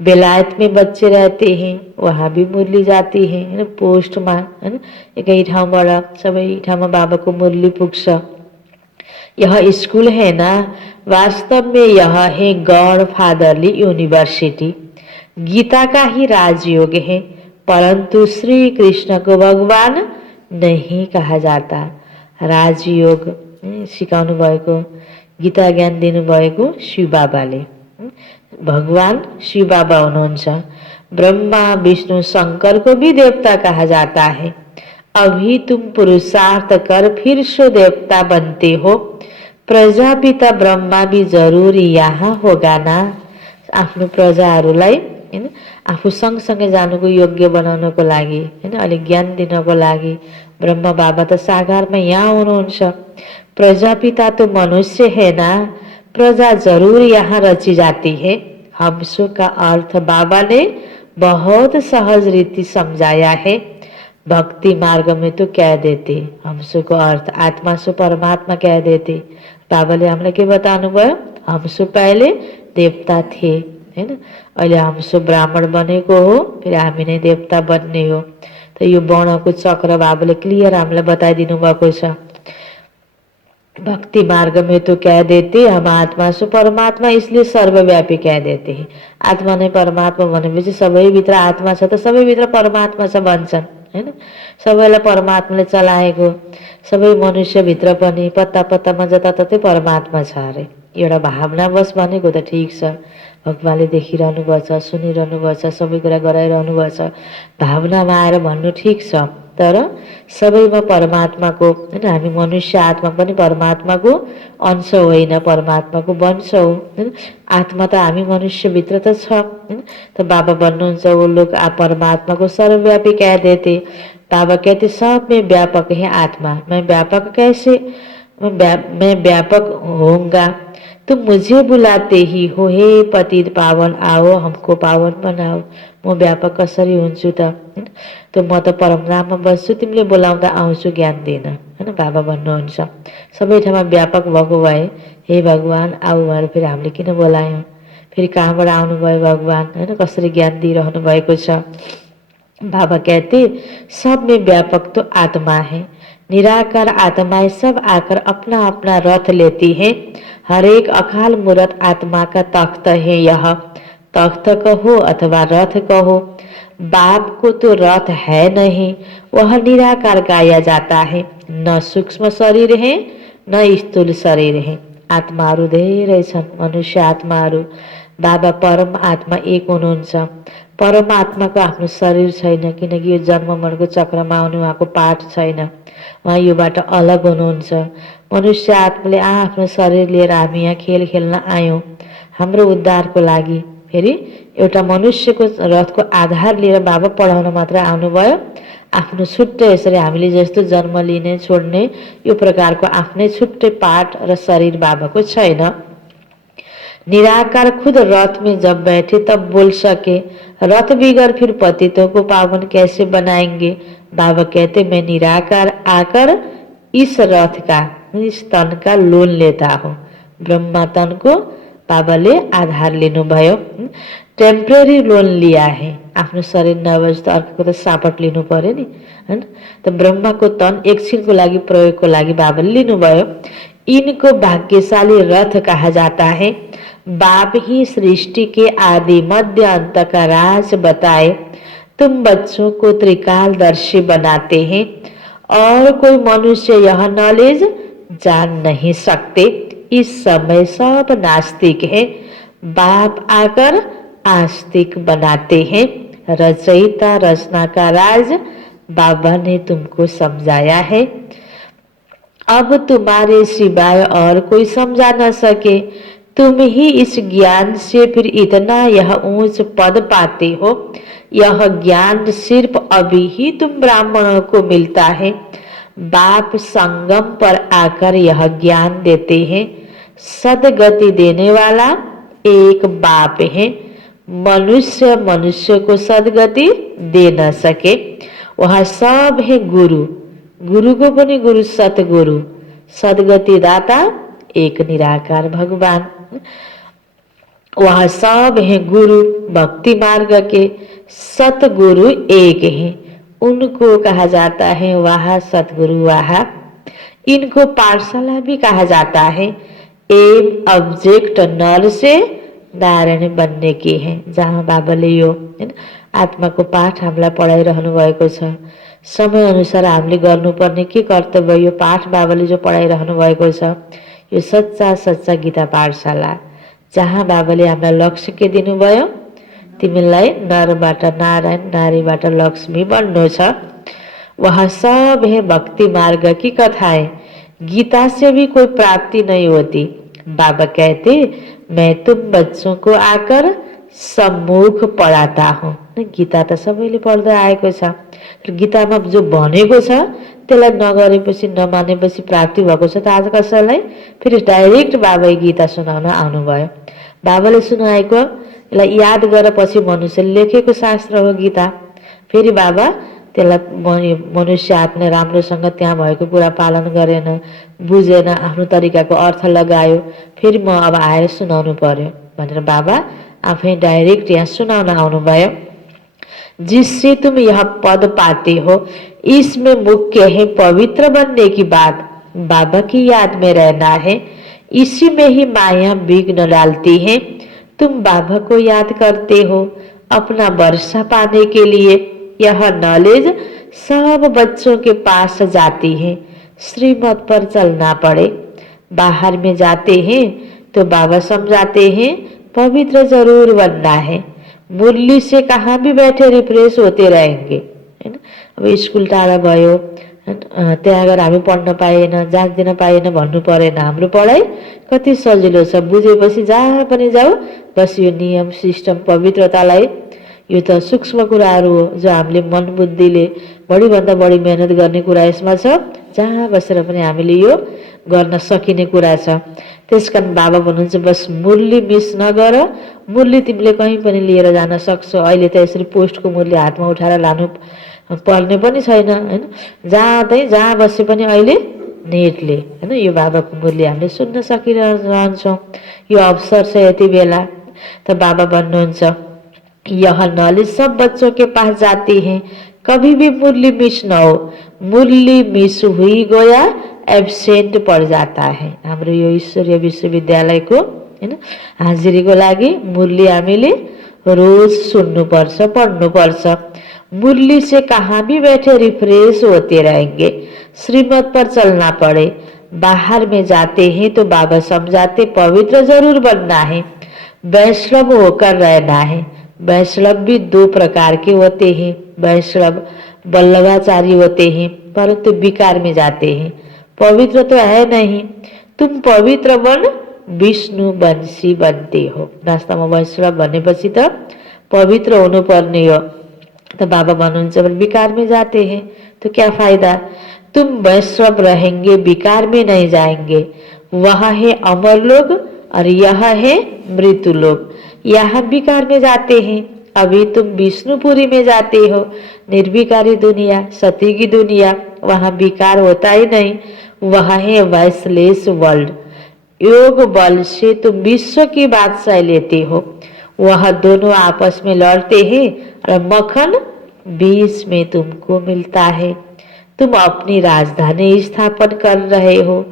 बेलायत में बच्चे रहते हैं, वहाँ भी मुरली जाती है पोस्टमा हैन। एकै ठाउँबाट सबै ठाउँमा बाबाको मुरली पुग्छ। यह स्कूल है ना, वास्तव में यह है गॉड फादरली यूनिवर्सिटी। गीता का ही राजयोग है, परंतु श्री कृष्ण को भगवान नहीं कहा जाता। राजयोग सिकाउनु भएको, गीता ज्ञान दिनुभएको शिव बाबाले। भगवान शिव बाबा हुनुहुन्छ। ब्रह्मा विष्णु शंकर को भी देवता कहा जाता है। अभी तुम पुरुषार्थ कर फिर सो देवता बनते हो। प्रजापिता ब्रह्मा भी जरूर यहाँ होगा ना। आफ्नो प्रजाहरूलाई हैन आफू सँगसँगै जानुको योग्य बनाउनको लागि हैन, अलि ज्ञान दिनको लागि ब्रह्मा बाबा त साकारमा यहाँ हुनुहुन्छ। प्रजापिता तो मनुष्य है ना, प्रजा जरूर यहाँ रची जाती है। हमसो का अर्थ बाबा ने बहुत सहज रीति समझाया है। भक्ति मार्ग में तो कह देते, हमसो को अर्थ आत्मा सो परमात्मा कह देते। बाबाले हामीलाई के बताउनु भयो, हमसो पहिले देवता थे हैन, अहिले हमसो ब्राह्मण बनेको हो, फेरि हामी नै देवता बन्ने हो। त यो वर्णको चक्र बाबाले क्लियर हामीलाई बताइदिनु भएको छ। भक्ति मार्ग में तो कह देते हम आत्मा सो परमात्मा, इसलिए सर्वव्यापी कह देते हैं। आत्मा नै परमात्मा भनेपछि सबैभित्र आत्मा छ त सबैभित्र परमात्मा छ भन्छन् हैन। सबैलाई परमात्माले चलाएको, सबै मनुष्यभित्र पनि पत्ता पत्तामा जताततै परमात्मा छ अरे। एउटा भावना बस भनेको त ठिक छ, भगवानले देखिरहनु भएको छ, सुनिरहनु भएको छ, सबै कुरा गराइरहनु भएको छ। भावनामा आएर भन्नु ठिक छ, तर सबैमा परमात्माको हैन, हामी मनुष्य आत्मा पनि परमात्माको अंश होइन, परमात्माको वंश हो हैन। आत्मा त हामी मनुष्यभित्र त छ हैन। त बाबा भन्नुहुन्छ वो लोग परमात्मा को सर्वव्यापी कह देते। बाबा कहते सब में व्यापक है आत्मा, मैं व्यापक कैसे, मैं व्यापक होऊंगा। तुम मुझे बुलाते ही हो, हे पतित पावन आओ हमको पावन बनाओ। म व्यापक कसरी हुन्छु त, त म त परमधाममा बस्छु, तिमीले बोलाउँदा आउँछु ज्ञान दिन हैन। बाबा भन्नुहुन्छ सबै ठाउँमा व्यापक भएको भए हे भगवान आऊ भनेर फेरि हामीले किन बोलायौँ, फेरि कहाँबाट आउनुभयो भगवान हैन, कसरी ज्ञान दिइरहनु भएको छ। बाबा कहते सब में व्यापक तो आत्मा है, निराकार आत्माएं सब आकर अपना अपना रथ लेती है। हर एक अकाल मूर्त आत्मा का तख्त है। यह तख्त कहो अथवा रथ कहो, बाप को तो रथ है नहीं, वह निराकार गाया जाता है। न सूक्ष्म शरीर है न स्थूल शरीर है। आत्माहरू धेरै छन्, मनुष्य आत्माहरू। बाबा परम आत्मा एक हुनुहुन्छ। परमात्माको आफ्नो शरीर छैन, किनकि यो जन्म मरणको चक्रमा आउने उहाँको पाठ छैन, उहाँ योबाट अलग हुनुहुन्छ। मनुष्य आत्माले आफ्नो शरीर लिएर हामी यहाँ खेल खेल्न आयौँ हाम्रो उद्धारको लागि। फेरि एउटा मनुष्यको रथको आधार लिएर बाबा पढाउन मात्र आउनुभयो, आफ्नो छुट्टै यसरी हामीले जस्तो जन्म लिने छोड्ने यो प्रकारको आफ्नै छुट्टै पाठ र शरीर बाबाको छैन। निराकार खुद रथ में जब बैठे तब बोल सके, रथ बिगड़ फिर पतितों को पावन कैसे बनाएंगे। बाबा कहते मैं निराकार आकर इस रथ का, इस तन का लोन लेता हूँ। ब्रह्मा तन को बाबाले आधार लिनुभयो, टेम्परेरी लोन लिया है। आफ्नो शरीर नभएपछि त अर्को त सापट लिनु पर्यो नि हैन। त ब्रह्माको तन एकछिनको लागि प्रयोगको लागि बाबाले लिनुभयो। इनको भाग्यशाली रथ कहा जाता है। बाप ही सृष्टि के आदि मध्य अंत का राज बताए, तुम बच्चों को त्रिकालदर्शी बनाते हैं और कोई मनुष्य यह नॉलेज जान नहीं सकते। इस समय सब नास्तिक है, बाप आकर आस्तिक बनाते हैं। रचयिता रचना का राज बाबा ने तुमको समझाया है, अब तुम्हारे सिवाय और कोई समझा न सके। तुम ही इस ज्ञान से फिर इतना यह ऊंच पद पाते हो। यह ज्ञान सिर्फ अभी ही तुम ब्राह्मणों को मिलता है। बाप संगम पर आकर यह ज्ञान देते हैं। सदगति देने वाला एक बाप है। मनुष्य मनुष्य को सदगति दे न सके। वह सब है गुरु, गुरु को पनि गुरु सतगुरु, सदगति दाता एक निराकार भगवान। वह सब है गुरु, भक्ति मार्ग के सतगुरु एक है। उनको कहा जाता है वह सतगुरु वह। इनको पाठशाला भी कहा जाता है। एम ऑब्जेक्ट नर से नारायण बनने की है, जहाँ बाबाले यो आत्माको पाठ हामीलाई पढाइरहनु भएको छ। समय अनुसार हामीले गर्नुपर्ने के कर्तव्य, यो पाठ बाबाले जो पढाइरहनु भएको छ, यो सच्चा सच्चा गीता पाठशाला, जहाँ बाबाले हामीलाई लक्ष्य के दिनुभयो, तिमीलाई नरबाट नारायण नारीबाट लक्ष्मी बन्नु छ। वह सब है भक्ति मार्ग की कथाएं, गीता से भी कोई प्राप्ति नहीं होती। बाबा कहते मैं तुम बच्चों को आकर सम्मुख पढाता हूँ। गीता त सबैले पढ्दै आएको छ, गीतामा जो भनेको छ त्यसलाई नगरेपछि नमानेपछि प्राप्ति भएको छ त आज कसैलाई। फेरि डाइरेक्ट बाबा गीता सुनाउन आउनुभयो। बाबाले सुनाएको यसलाई याद गरेपछि मनुष्यले लेखेको शास्त्र हो गीता। फेरि बाबा त्यसलाई मनुष्य आत्माले राम्रोसँग त्यहाँ भएको कुरा पालन गरेन, बुझेन, आफ्नो तरिकाको अर्थ लगायो, फेरि म अब आएर सुनाउनु पर्यो भनेर बाबा आफै डाइरेक्ट यहाँ सुनाउन आउनुभयो। जिससे तुम यह पद पाते हो, इसमें मुख्य है पवित्र बनने की बात, बाबा की याद में रहना है। इसी में ही माया विघ्न डालती है। तुम बाबा को याद करते हो अपना वर्षा पाने के लिए। यह नॉलेज सब बच्चों के पास जाती है, श्रीमत पर चलना पड़े। बाहर में जाते हैं तो बाबा समझाते हैं पवित्र जरूर बनना है। मुरली से कहाँ भी बैठे रिफ्रेश होते रहेंगे हैन। अब स्कुल टाढा भयो, त्यहाँ गएर हामी पढ्न पाएन, जाँच्दिन पाएन भन्नु परेन। हाम्रो पढाइ कति सजिलो छ, बुझेपछि जहाँ पनि जाऊ, बस यो नियम सिस्टम पवित्रतालाई, यो त सूक्ष्म कुराहरू हो जो हामीले मन बुद्धिले बढीभन्दा बढी मेहनत गर्ने कुरा यसमा छ। जहाँ बसेर पनि हामीले यो गर्न सकिने कुरा छ। त्यसकारण बाबा भन्नुहुन्छ बस मुरली मिस नगर, मुरली तिमीले कहीँ पनि लिएर जान सक्छौ। अहिले त यसरी पोस्टको मुरली हातमा उठाएर लानु पर्ने पनि छैन हैन। जहाँ बसे पनि अहिले नेटले हैन यो बाबाको मुरली हामीले सुन्न सकिरहन्छौँ। यो अवसर छ यति बेला। त बाबा भन्नुहुन्छ यह नॉलेज सब बच्चों के पास जाती है, कभी भी मुरली मिस न हो। मुरली मिस हुई गया एब्सेंट पड़ जाता है। हाम्रो यो ईश्वरीय विश्वविद्यालयको हैन हाजिरीको लागि मुरली हामीले रोज सुन्नुपर्छ, पढ्नुपर्छ। मुरली से कहाँ भी बैठे रिफ्रेश होते रहेंगे, श्रीमत पर चलना पड़े। बाहर में जाते हैं तो बाबा समझाते पवित्र जरूर बनना है, वैष्णव होकर रहना है। वैष्णव भी दो प्रकार के होते हैं। वैष्णव वल्लभाचारी होते हैं परंतु विकार में जाते हैं, पवित्र तो है नहीं। तुम पवित्र बन विष्णु वंशी बनते हो। वास्तवमा वैष्णव भनेपछि त पवित्र हुनुपर्ने हो। तो बाबा भन्नुहुन्छ विकार में जाते हैं तो क्या फायदा, तुम वैश्व रहेंगे, विकार में नहीं जाएंगे। वह है अमर लोग और यह है मृत्यु लोग। यहाँ विकार में जाते हैं, अभी तुम विष्णुपुरी में जाते हो, निर्विकारी दुनिया, सती की दुनिया, वहाँ विकार होता ही नहीं। वह है वैश्लेष वर्ल्ड। योग बल से तुम विश्व की बादशाही लेते हो, वह दोनों आपस में लड़ते हैं और मक्खन बीच में तुमको मिलता है। तुम अपनी राजधानी स्थापन कर रहे हो।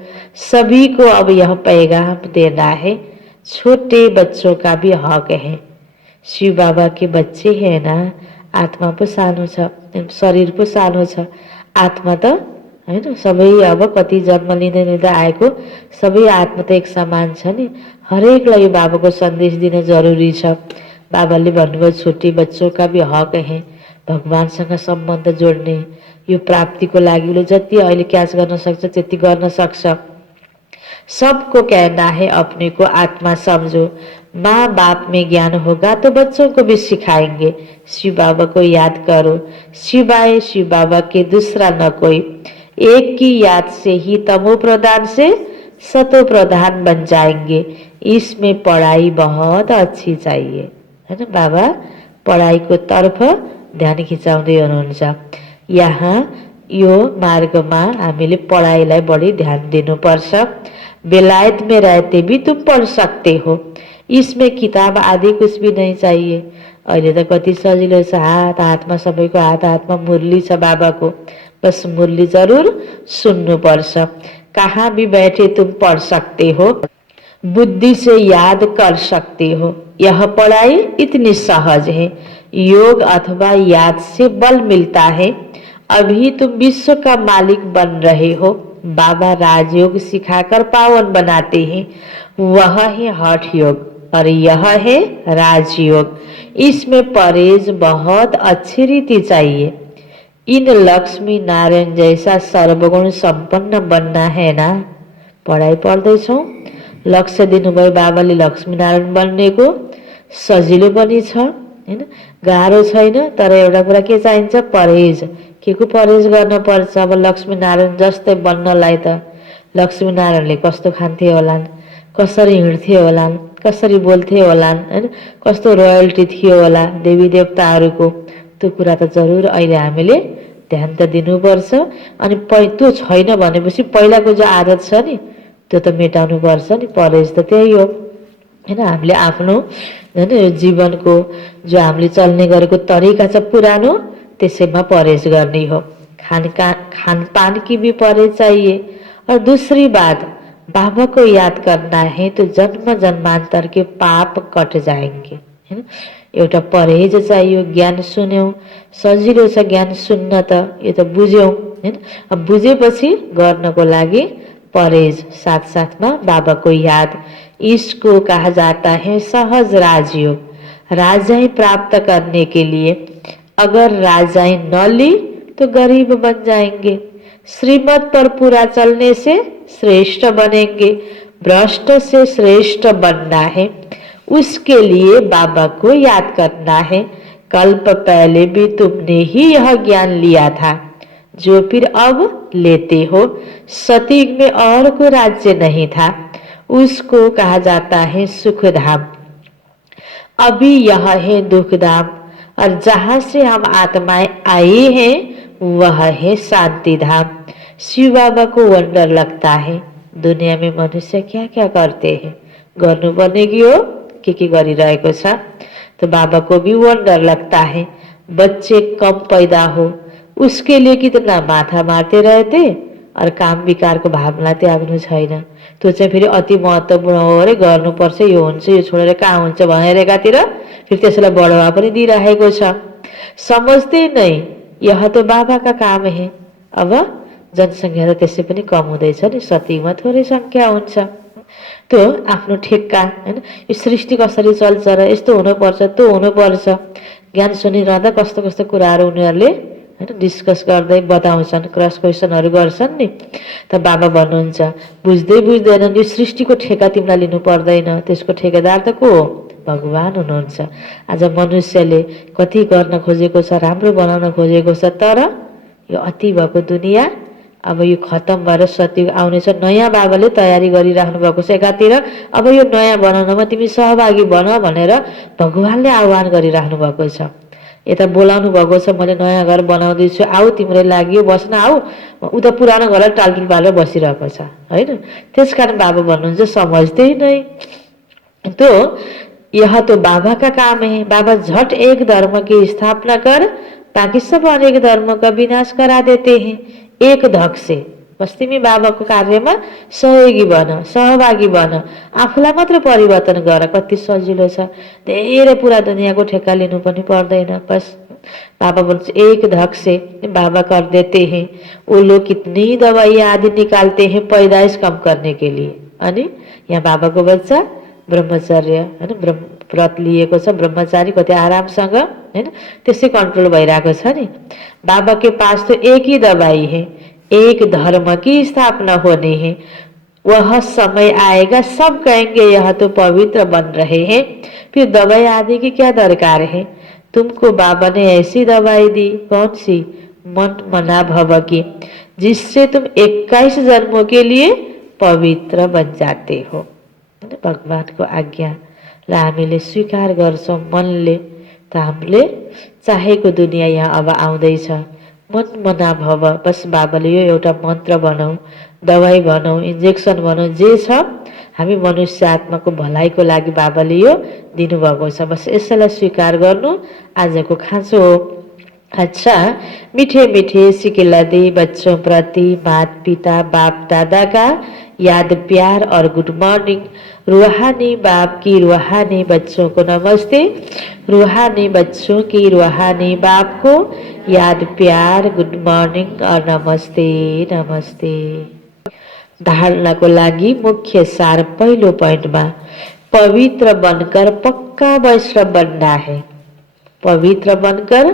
सभी को अब यह पैगाम देना है, छोटे बच्चों का भी हक है। शिव बाबा के बच्चे हैं ना, आत्मा पो सानो छ, शरीर पो सानो छ, आत्मा त होइन सबै अब कति जन्म लिँदै लिँदै आएको सबै आत्मा त एक समान छ नि। हरेकलाई बाबाको सन्देश दिन जरुरी छ। बाबाले भन्नुभयो छोटे बच्चों का भी हक है भगवानसँग सम्बन्ध जोड्ने। यो प्राप्तिको लागि उसले जति अहिले क्याच गर्न सक्छ त्यति गर्न सक्छ। सबको कहना है अपने को आत्मा समझो। माँ बाप में ज्ञान होगा तो बच्चों को भी सिखाएंगे। शिव बाबा को याद करो, शिवाय शिव बाबा के दूसरा न कोई। एक की याद से ही तमो प्रधान से सतो प्रधान बन जाएंगे। इसमें पढ़ाई बहुत अच्छी चाहिए, है ना। बाबा पढाइको तर्फ ध्यान खिचाउँदै हुनुहुन्छ। यहाँ यो मार्गमा हामीले पढाइलाई बढी ध्यान दिनुपर्छ। बेलायत में रहते भी तुम पढ़ सकते हो, इसमें किताब आदि कुछ भी नहीं चाहिए। अहिले त कति सजिलो छ, हात हातमा सबैको हात हातमा मुरली छ बाबाको, बस मुरली जरूर सुन्नुपर्छ। कहाँ भी बैठे तुम पढ़ सकते हो, बुद्धि से याद कर सकते हो। यह पढ़ाई इतनी सहज है, योग अथवा याद से बल मिलता है। अभी तुम विश्व का मालिक बन रहे हो। बाबा राजयोग सिखाकर पावन बनाते हैं, वह है हठ योग और यह है राजयोग। इसमें परहेज बहुत अच्छी रीति चाहिए। इन लक्ष्मी नारायण जैसा सर्वगुण संपन्न बनना है ना। पढाइ पढ्दैछौँ, लक्ष्य दिनुभयो बाबाले लक्ष्मी नारायण बन्नेको। सजिलो पनि छ, हैन, गाह्रो छैन। तर एउटा कुरा के चाहिन्छ, परहेज। के को परहेज गर्न पर्छ। अब लक्ष्मी नारायण जस्तै बन्नलाई त लक्ष्मी नारायणले कस्तो खान्थे होलान्, कसरी हिँड्थे होलान्, कसरी बोल्थे होलान्, हैन, कस्तो रोयल्टी थियो होला देवी देवताहरूको, त्यो कुरा त जरुर अहिले हामीले ध्यान त दिनुपर्छ। अनि त्यो छैन भनेपछि पहिलाको जो आदत छ नि त्यो त मेटाउनु पर्छ नि। परहेज त त्यही हो, हैन। हामीले आफ्नो हैन जीवनको जो हामीले चल्ने गरेको तरिका छ पुरानो, त्यसैमा परहेज गर्ने हो। खानपान की भी परहेज चाहिए। और दूसरी बात, बाबा को याद करना है तो जन्म जन्मांतर के पाप कट जाएंगे, हैन। एउटा परहेज चाहियो। ज्ञान सुन्यौं, सजिलो छ ज्ञान सुन्न त, यो त बुझ्यौं, हैन। अब बुझेपछि गर्नको लागि परहेज, साथ साथमा बाबा को याद। इसको कहा जाता है सहज राजयोग। राजाई प्राप्त करने के लिए अगर राजाई न ली तो गरीब बन जाएंगे। श्रीमत पर पूरा चलने से श्रेष्ठ बनेंगे। भ्रष्ट से श्रेष्ठ बनना है, उसके लिए बाबा को याद करना है। कल्प पहले भी तुमने ही यह ज्ञान लिया था जो फिर अब लेते हो। सतयुग में और कोई राज्य नहीं था, उसको कहा जाता है सुखधाम। अभी यह है दुखधाम, और जहाँ से हम आत्माएं आई हैं वह है शांति धाम। शिव बाबा को वंडर लगता है दुनिया में मनुष्य क्या क्या करते हैं, गर्नुपर्ने के हो के गरिरहेको छ। तो बाबा को भी वंडर लगता है बच्चे कम पैदा हो, उसके लिए कितना माथा मारते रहते और काम विकारको भावना त्याग्नु छैन। त्यो चाहिँ फेरि अति महत्त्वपूर्ण हो अरे, गर्नुपर्छ, यो हुन्छ, यो छोडेर कहाँ हुन्छ भनेर एकातिर फेरि त्यसलाई बढावा पनि दिइरहेको छ। समझते नहीं यह तो बाबा का काम है। अब जनसङ्ख्या त त्यसै पनि कम हुँदैछ नि, सतीमा थोरै सङ्ख्या हुन्छ। त्यो आफ्नो ठेक्का, हैन, यो सृष्टि कसरी चल्छ र यस्तो हुनुपर्छ त्यो हुनुपर्छ, ज्ञान सुनिरहँदा कस्तो कस्तो कुराहरू उनीहरूले हैन डिस्कस गर्दै बताउँछन्, क्रस क्वेसनहरू गर्छन् नि। त बाबा भन्नुहुन्छ बुझ्दै बुझ्दैनन्, यो सृष्टिको ठेका तिमीलाई लिनु पर्दैन, त्यसको ठेकेदार त को हो, भगवान हुनुहुन्छ। आज मनुष्यले कति गर्न खोजेको छ, राम्रो बनाउन खोजेको छ, तर यो अति भएको दुनियाँ अब यो खत्तम भएर सत्युग आउनेछ। नयाँ बाबाले तयारी गरिराख्नु भएको छ एकातिर, अब यो नयाँ बनाउनमा तिमी सहभागी बन भनेर भगवानले आह्वान गरिराख्नु भएको छ। यता बोलाउनु भएको छ, मैले नयाँ घर बनाउँदैछु, आऊ तिम्रो लागि बस्न आऊ। उता पुरानो घरलाई टालटुल पारेर बसिरहेको छ होइन। त्यसकारण बाबा भन्नुहुन्छ समझ्दै नै। तो यह तो बाबा का काम है। बाबा झट एक धर्म की स्थापना कर ताकि सब अनेक धर्म का विनाश करा देते हैं एक धक से। बस तिमी बाबाको कार्यमा सहयोगी बन, सहभागी बन, आफूलाई मात्र परिवर्तन गर। कति सजिलो छ, धेरै पुरा दुनियाँको ठेक्का लिनु पनि पर्दैन। बस बाबा बोल्छ एक धक से बाबा कर देते हैं। वो लोग कितनी दवाई आदि निकालते हैं पैदाइश कम करने के लिए। अनि यहाँ बाबाको बच्चा ब्रह्मचर्य होइन, व्रत लिएको छ, ब्रह्मचारी कति आरामसँग होइन, त्यसै कन्ट्रोल भइरहेको छ नि। बाबा के पास तो एक ही दवाई है, एक धर्म की स्थापना होनी है। वह समय आएगा सब कहेंगे यह तो पवित्र बन रहे हैं, फिर दवाई आदि की क्या दरकार है। तुमको बाबा ने ऐसी दवाई दी, कौन सी, मन मना भव की, जिससे तुम 21 जन्मों के लिए पवित्र बन जाते हो। भगवानको आज्ञालाई हामीले स्वीकार गर्छौँ मनले त हामीले चाहेको दुनियाँ यहाँ अब आउँदैछ। मन मना भव, बस बाबाले यो एउटा मन्त्र भनौँ, दवाई भनौँ, इन्जेक्सन भनौँ, जे छ हामी मनुष्य आत्माको भलाइको लागि बाबाले यो दिनुभएको छ। बस यसैलाई स्वीकार गर्नु आजको खाँचो हो। अच्छा, मीठे मीठे सिकिलदी बच्चों प्रति माता पिता बाप दादा का याद प्यार और गुड मॉर्निंग। रूहानी बाप की रूहानी बच्चों को नमस्ते, रूहानी बच्चों की रूहानी बाप को याद प्यार गुड मॉर्निंग और नमस्ते नमस्ते। धारणाको लागि मुख्य सार पहिलो पोइन्टमा पवित्र बनकर पक्का वैष्णव बनना है। पवित्र बनकर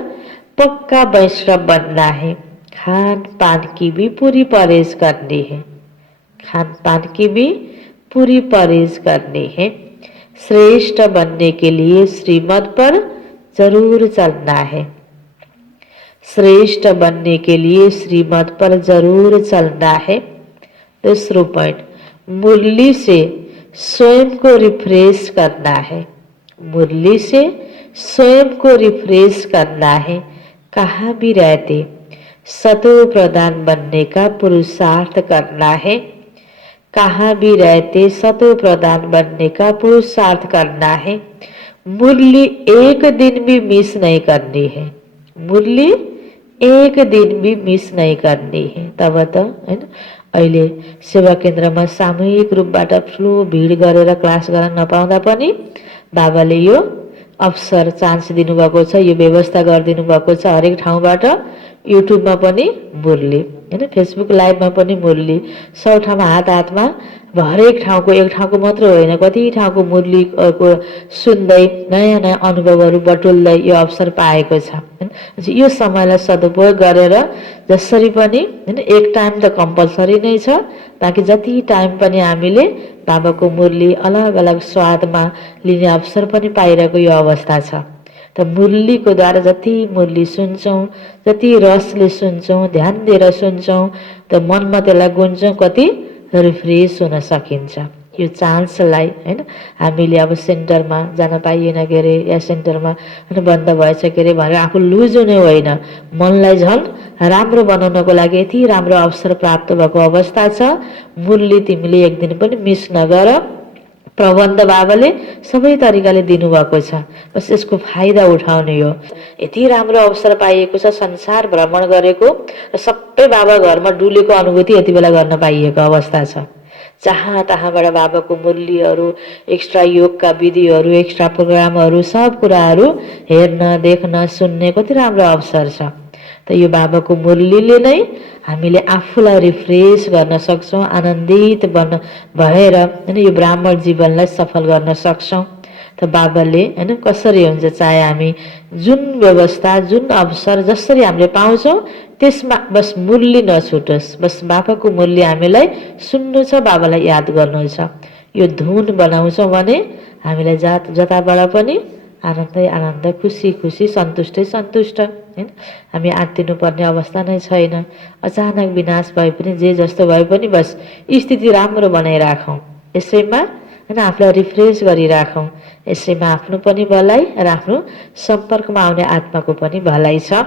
पक्का वैष्णव बनना है। खान पान की भी पूरी परहेज करनी है, खान पान की भी पूरी परहेज करनी है। श्रेष्ठ बनने के लिए श्रीमत पर जरूर चलना है। श्रेष्ठ बनने के लिए श्रीमत पर जरूर चलना है। दूसरा पॉइंट, मुरली से स्वयं को रिफ्रेश करना है। मुरली से स्वयं को रिफ्रेश करना है। कहाँ भी रहते सतो प्रधान बनने का पुरुषार्थ करना है। कहाँ भी रहते सतो प्रधान बनने का पुरुषार्थ करना है। मुरली एक दिन भी मिस नहीं करनी है। मुरली एक दिन भी मिस नहीं करनी है। तब त हैन अहिले सेवा केन्द्रमा सामूहिक रूपबाट ठुलो भिड गरेर क्लास गर्न नपाउँदा पनि बाबाले यो अवसर चान्स दिनुभएको छ, यो व्यवस्था गरिदिनु भएको छ। हरेक ठाउँबाट युट्युबमा पनि मुरली हैन, फेसबुक लाइभमा पनि मुरली, सौ ठाउँमा हात हातमा हरेक ठाउँको, एक ठाउँको मात्र होइन कति ठाउँको मुरलीको सुन्दै नयाँ नयाँ अनुभवहरू बटुल्दै यो अवसर पाएको छ। यो समयलाई सदुपयोग गरेर जसरी पनि हैन, एक टाइम त कम्पलसरी नै छ, ताकि जति टाइम पनि हामीले बाबाको मुरली अलग अलग स्वादमा लिने अवसर पनि पाइरहेको यो अवस्था छ। त मुरलीको द्वारा जति मुरली सुन्छौँ, जति रसले सुन्छौँ, ध्यान दिएर सुन्छौँ, त मनमा त्यसलाई गुन्छौँ, कति रिफ्रेस हुन सकिन्छ। यो चान्सलाई हैन हामीले अब सेन्टरमा जान पाइएन के अरे, या सेन्टरमा बन्द भएछ के अरे भनेर आफू लुज हुने होइन, मनलाई झन् राम्रो बनाउनको लागि यति राम्रो अवसर प्राप्त भएको अवस्था छ। मुरली तिमीले एक दिन पनि मिस नगर। प्रबन्ध बाबाले सबै तरिकाले दिनुभएको छ, बस यसको फाइदा उठाउने हो। यति राम्रो अवसर पाइएको छ, संसार भ्रमण गरेको र सबै बाबा घरमा डुलेको अनुभूति यति बेला गर्न पाइएको अवस्था छ। जहाँ तहाँबाट बाबाको मुरलीहरू, एक्स्ट्रा योगका विधिहरू, एक्स्ट्रा प्रोग्रामहरू, सब कुराहरू हेर्न देख्न सुन्ने कति राम्रो अवसर छ। त यो बाबाको मुरलीले नै हामीले आफूलाई रिफ्रेस गर्न सक्छौँ, आनन्दित भएर हैन यो ब्राह्मण जीवनलाई सफल गर्न सक्छौँ। त बाबाले हैन कसरी हुन्छ, चाहे हामी जुन व्यवस्था, जुन अवसर जसरी हामीले पाउँछौँ त्यसमा बस मुरली नछुटोस्। बस बाबाको मुरली हामीलाई सुन्नु छ, बाबालाई याद गर्नु छ। यो धुन बनाउँछौँ भने हामीलाई जताबाट पनि आनन्दै आनन्द, खुसी खुसी, सन्तुष्टै सन्तुष्ट, हैन। हामी आत्तिनुपर्ने अवस्था नै छैन। अचानक विनाश भए पनि, जे जस्तो भए पनि बस स्थिति राम्रो बनाइराखौँ। यसैमा हैन आफूलाई रिफ्रेस गरिराखौँ। यसैमा आफ्नो पनि भलाइ र आफ्नो सम्पर्कमा आउने आत्माको पनि भलाइ छ।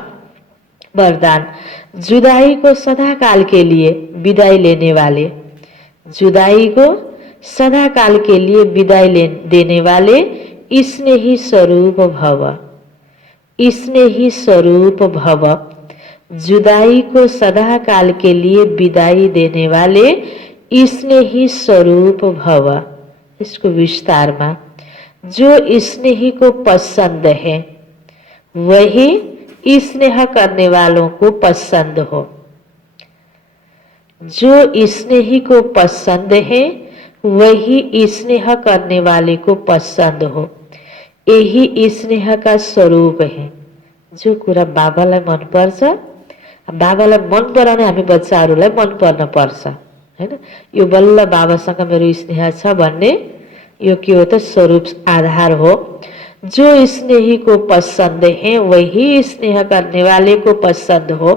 वरदान, जुदाई को सदा काल के लिए विदाई लेने वाले, जुदाई को सदा काल के लिए विदाई देने वाले स्नेही स्वरूप भव, स्नेही स्वरूप भव। जुदाई को सदा काल के लिए विदाई देने वाले स्नेही स्वरूप भव। इसको विस्तार में, जो स्नेही को पसंद है वही स्नेह करने वालों को पसंद हो। जो स्नेही को पसंद है वही स्नेह करने वाले को पसंद हो। यही स्नेह का स्वरूप है। जो कुरा बाबालाई मन पर्छ, बाबालाई मन पराउने हामी बच्चाहरूलाई मन पर्न पर्छ, हैन। यो बल्ल बाबासँग मेरो स्नेह छ भन्ने यो के हो त? स्वरूप, आधार हो। जो स्नेही को पसंद है वही स्नेह करने वाले को पसंद हो।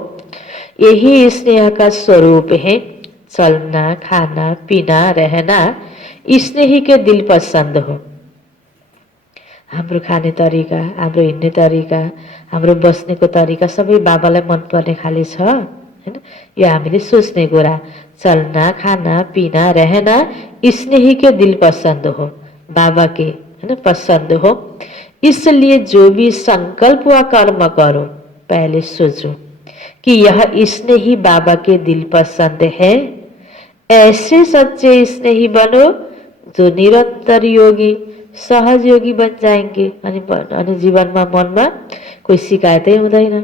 यही स्नेह का स्वरूप है। चलना, खाना, पीना, रहना स्नेही के दिल पसंद हो। हाम्रो खाने तरिका, हाम्रो हिँड्ने तरिका, हाम्रो बस्नेको तरिका सबै बाबालाई मनपर्ने खाले छ, हैन। यो हामीले सोच्ने कुरा। चलना, खाना, पीना, रहना स्नेही के दिल पसंद हो, बाबा के, है ना, पसंद हो। इसलिए जो भी संकल्प व कर्म करो, पहले सोचो कि यह स्नेही बाबा के दिल पसंद है। ऐसे सच्चे स्नेही बनो जो निरंतर योगी, सहज योगी बन जाएंगे। अनि जीवनमा मनमा कोही शिकायतै हुँदैन।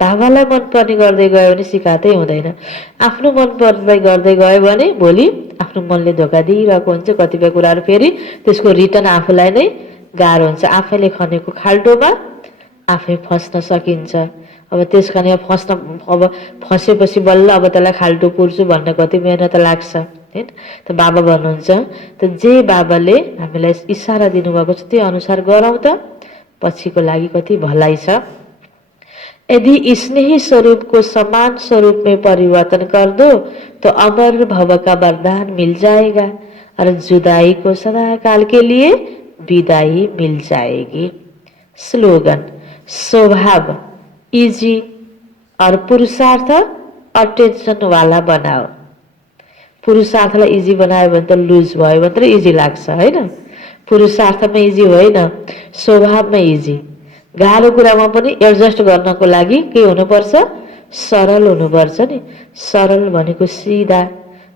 बाबालाई मन पर्ने गर्दै गयो भने शिकायतै हुँदैन। आफ्नो मन पर्दै गर्दै गयो भने भोलि आफ्नो मनले धोका दिइरहेको हुन्छ। कतिपय कुराहरू फेरि त्यसको रिटर्न आफूलाई नै गाह्रो हुन्छ। आफैले खनेको खाल्टोमा आफै फस्न सकिन्छ। अब त्यस कारण अब फसेपछि बल्ल अब त्यसलाई खाल्टो पुर्छु भन्न कति मेहनत लाग्छ, हैन। त बाबा भन्नुहुन्छ त जे बाबाले हामीलाई इशारा दिनुभएको छ त्यो अनुसार गरौँ त पछिको लागि कति भलाइ छ। यदि स्नेही स्वरूप को समान स्वरूप में परिवर्तन कर दो तो अमर भव का वरदान मिल जाएगा और जुदाई को सदा काल के लिए विदाई मिल जाएगी। स्लोगन, स्वभाव इजी और पुरुषार्थ अटेंशन वाला बनाओ। पुरुषार्थलाई इजी बनायो भने त लुज भयो भने त इजी लाग्छ, हैन। पुरुषार्थमा इजी होइन, स्वभावमा इजी। गाह्रो कुरामा पनि एडजस्ट गर्नको लागि के हुनुपर्छ? सरल हुनुपर्छ नि। सरल भनेको सिधा,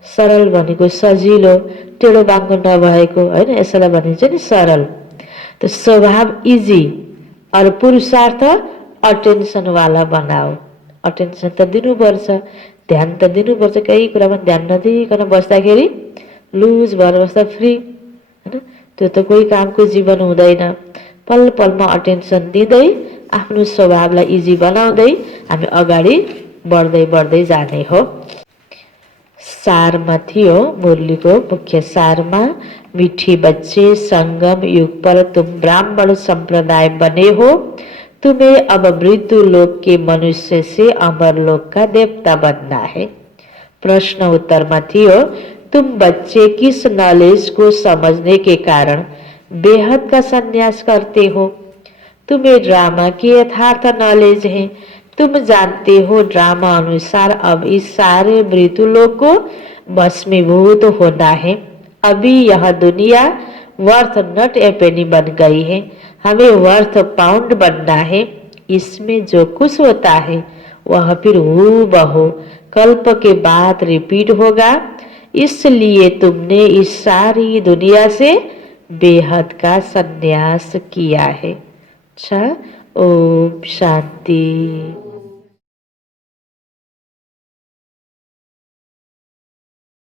सरल भनेको सजिलो, टेढो बाङ्गो नभएको, हैन। यसैलाई भनिन्छ नि सरल। त स्वभाव इजी और पुरुषार्थ अटेन्सन वाला बनाओ। अटेन्सन त दिनुपर्छ, ध्यान त दिनुपर्छ। केही कुरामा ध्यान नदिइकन बस्दाखेरि लुज भएर बस्दा फ्री, हैन। त्यो त कोही कामको जीवन हुँदैन। पल पलमा अटेन्सन दिँदै आफ्नो स्वभावलाई इजी बनाउँदै हामी अगाडि बढ्दै बढ्दै जाने हो। सारमा थियो मुरलीको मुख्य सारमा, मीठी बच्चे संगम युग पर तुम ब्राह्मण संप्रदाय बने हो। तुम्हें अब मृत्यु लोक के मनुष्य से अमर लोक का देवता बनना है। प्रश्न उत्तर में थियो, तुम बच्चे किस नॉलेज को समझने के कारण बेहद का संन्यास करते हो? तुम्हें ड्रामा की यथार्थ नॉलेज है। तुम जानते हो ड्रामा अनुसार अब इस सारे मृत्यु लोक को भस्मीभूत होना है। अभी यह दुनिया वर्थ नॉट ए पेनी बन गई है, हमें वर्थ पाउंड बनना है। इसमें जो कुछ होता है वह फिर हूबहू कल्प के बाद रिपीट होगा। इसलिए तुमने इस सारी दुनिया से बेहद का संन्यास किया है। अच्छा, ओम शांति।